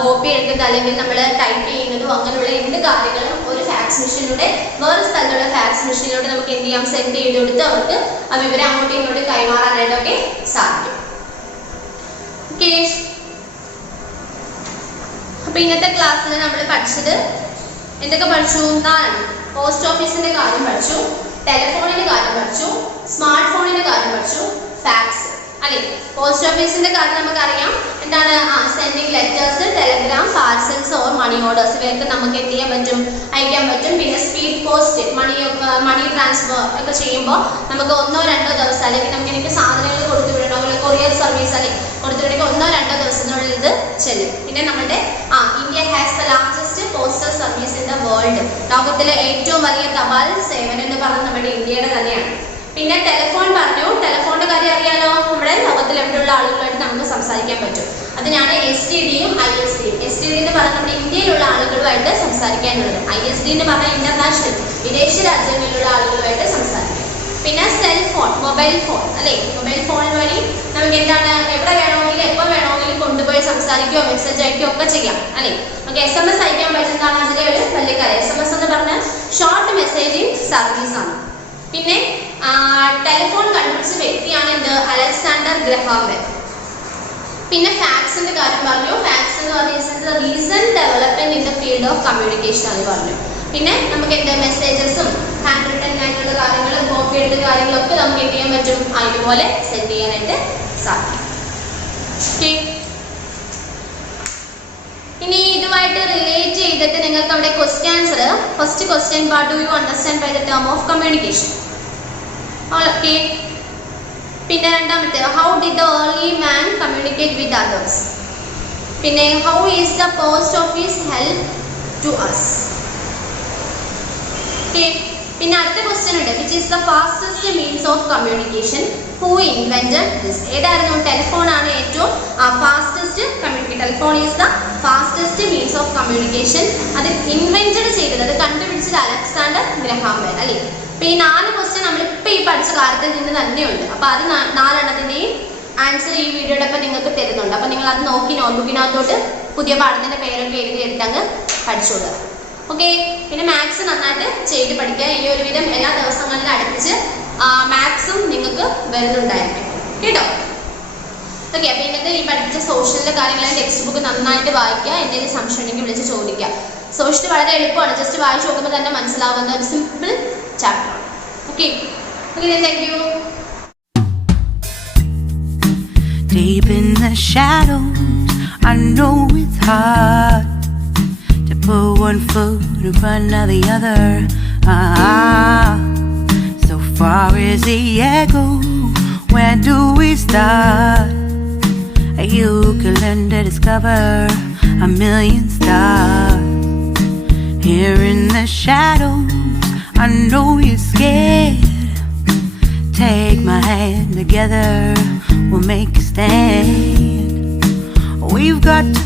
കോപ്പി എടുക്കുന്നത് അല്ലെങ്കിൽ നമ്മൾ ടൈപ്പ് ചെയ്യുന്നതും അങ്ങനെയുള്ള എന്ത് കാര്യങ്ങളും ഒരു ഫാക്സ് മെഷീനിലൂടെ വേറെ സ്ഥലത്തുള്ള ഫാക്സ് മെഷീനിലൂടെ നമുക്ക് എന്ത് ചെയ്യാം, സെൻഡ് ചെയ്ത് കൊടുത്ത് അവർക്ക് ആ വിവരം അങ്ങോട്ടും ഇങ്ങോട്ടും കൈമാറാനായിട്ടൊക്കെ സാധിക്കും. ഓക്കെ, അപ്പൊ ഇന്നത്തെ ക്ലാസ്സിൽ നമ്മൾ പഠിച്ചത് എന്തൊക്കെ പഠിച്ചു? 4. പോസ്റ്റ് ഓഫീസിന്റെ കാര്യം പഠിച്ചു, ടെലിഫോണിന്റെ കാര്യം പഠിച്ചു, സ്മാർട്ട് ഫോണിന്റെ കാര്യം പഠിച്ചു, ഫാക്സ് അല്ലെ. പോസ്റ്റ് ഓഫീസിന്റെ കാര്യം നമുക്കറിയാം എന്താണ്, sending letters, telegram, parcels or money orders ഇവയൊക്കെ നമുക്ക് എന്ത് ചെയ്യാൻ പറ്റും, അയക്കാൻ പറ്റും. പിന്നെ സ്പീഡ് പോസ്റ്റ് മണി ട്രാൻസ്ഫർ ഒക്കെ ചെയ്യുമ്പോൾ നമുക്ക് 1-2 ദിവസം അല്ലെങ്കിൽ നമുക്ക് എനിക്ക് സാധനങ്ങൾ കൊടുത്തു വിടണോ അല്ലെങ്കിൽ കൊറിയർ സർവീസ് അല്ലെങ്കിൽ കൊടുത്തു വിടണമെങ്കിൽ 1-2 ദിവസത്തിനുള്ളിൽ ഇത് ചെല്ലും. പിന്നെ നമ്മുടെ India has the largest postal service in the world. ലോകത്തിലെ ഏറ്റവും വലിയ തപാൽ സേവനം എന്ന് പറയുന്നത് നമ്മുടെ ഇന്ത്യയുടെ തന്നെയാണ്. പിന്നെ ടെലിഫോൺ പറഞ്ഞു, ടെലിഫോണിന്റെ കാര്യം അറിയാലോ, നമ്മുടെ ലോകത്തിൽ എവിടെയുള്ള ആളുകളുമായിട്ട് നമുക്ക് സംസാരിക്കാൻ പറ്റും. അതിനാണ് STDയും ISDയും. STD എന്ന് പറഞ്ഞാൽ നമ്മുടെ ഇന്ത്യയിലുള്ള ആളുകളുമായിട്ട് സംസാരിക്കാനുള്ളത്, ISD എന്ന് പറഞ്ഞാൽ ഇന്റർനാഷണൽ വിദേശ രാജ്യങ്ങളിലുള്ള ആളുകളുമായിട്ട് സംസാരിക്കാം. പിന്നെ സെൽഫോൺ, മൊബൈൽ ഫോൺ അല്ലെ. മൊബൈൽ ഫോൺ വഴി നമുക്ക് എന്താണ് എവിടെ വേണമെങ്കിലും എപ്പോൾ വേണമെങ്കിലും കൊണ്ടുപോയി സംസാരിക്കുകയോ മെസ്സേജ് അയക്കുകയോ ഒക്കെ ചെയ്യാം അല്ലെ. നമുക്ക് SMS അയക്കാൻ പറ്റുന്നതാണ് അതിലെ ഒരു വലിയ കാര്യം. SMS എന്ന് പറഞ്ഞാൽ ഷോർട്ട് മെസ്സേജിങ് സർവീസ് ആണ്. പിന്നെ ടെലിഫോൺ കണ്ടുപിടിച്ച വ്യക്തിയാണ് എന്ത്, അലക്സാണ്ടർ ഗ്രഹാം ബെൽ. പിന്നെ ഫാക്സിന്റെ കാര്യം പറഞ്ഞു. ഫാക്സ് എന്ന് പറഞ്ഞാൽ recent development in the field of communication എന്ന് പറഞ്ഞു. പിന്നെ നമുക്ക് എന്ത് മെസ്സേജസും ഹാൻഡ് റിട്ടൺ ആയിട്ടുള്ള കാര്യങ്ങളും കോപ്പി എടുത്ത കാര്യങ്ങളൊക്കെ നമുക്ക് എന്ത് ചെയ്യാൻ പറ്റും, അതുപോലെ സെൻഡ് ചെയ്യാനായിട്ട് സാധിക്കും. ഓക്കെ, ഇനി ഇതുമായിട്ട് റിലേറ്റ് ചെയ്തിട്ട് നിങ്ങൾക്ക് അവിടെ question answer, first question part, do you understand by the term of communication. Okay, പിന്നെ രണ്ടാമത്തെ how did the early man communicate with others. പിന്നെ how is the post office help to us. Okay, പിന്നെ അടുത്ത ക്വസ്റ്റ്യൻ ഉണ്ട്, which is the fastest means of communication, who invented this. ഏതായിരുന്നു, ടെലിഫോൺ ആണ് ഏറ്റവും fastest communication. Telephone is the fastest means of communication. അത് ഇൻവെന്റഡ് ചെയ്തത്, അത് കണ്ടുപിടിച്ചത് അലക്സാണ്ടർ ഗ്രഹാം ബെൽ അല്ലേ. അപ്പൊ ഈ 4 ക്വസ്റ്റ്യൻ നമ്മളിപ്പോൾ ഈ പഠിച്ച കാര്യത്തിൽ നിന്ന് തന്നെയുണ്ട്. അപ്പൊ അത് 4 ആൻസർ ഈ വീഡിയോടൊപ്പം നിങ്ങൾക്ക് തരുന്നുണ്ട്. അപ്പൊ നിങ്ങൾ അത് നോക്കി നോട്ട്ബുക്കിനകത്തോട്ട് പുതിയ പാഠത്തിന്റെ പേരൊക്കെ എഴുതി എടുത്തങ്ങ് പഠിച്ചോളുക. ഓക്കെ, പിന്നെ മാത്സ് നന്നായിട്ട് ചെയ്ത് പഠിക്കുക. ഈ ഒരുവിധം എല്ലാ ദിവസങ്ങളിലും അടുപ്പിച്ച് മാത്സും നിങ്ങൾക്ക് വരുന്നുണ്ടായിരിക്കും കേട്ടോ. ഓക്കെ, അപ്പൊ ഇന്നത്തെ ഈ പഠിപ്പിച്ച സോഷ്യലിന്റെ കാര്യങ്ങൾ ടെക്സ്റ്റ് ബുക്ക് നന്നായിട്ട് വായിക്കുക. എന്തെങ്കിലും സംശയം ഉണ്ടെങ്കിൽ വിളിച്ച് ചോദിക്കുക. സോഷ്യൽ വളരെ എളുപ്പമാണ്, ജസ്റ്റ് വായിച്ചു നോക്കുമ്പോൾ തന്നെ മനസ്സിലാവുന്ന ഒരു simple chapter. Okay, thank you. Deep in the shadows, I know it's hard to put one foot in front of the other. So far is the echo, where do we start? You can learn to discover a million stars. Here in the shadows, I know you're scared. Take my hand, together we'll make a stand. We've got to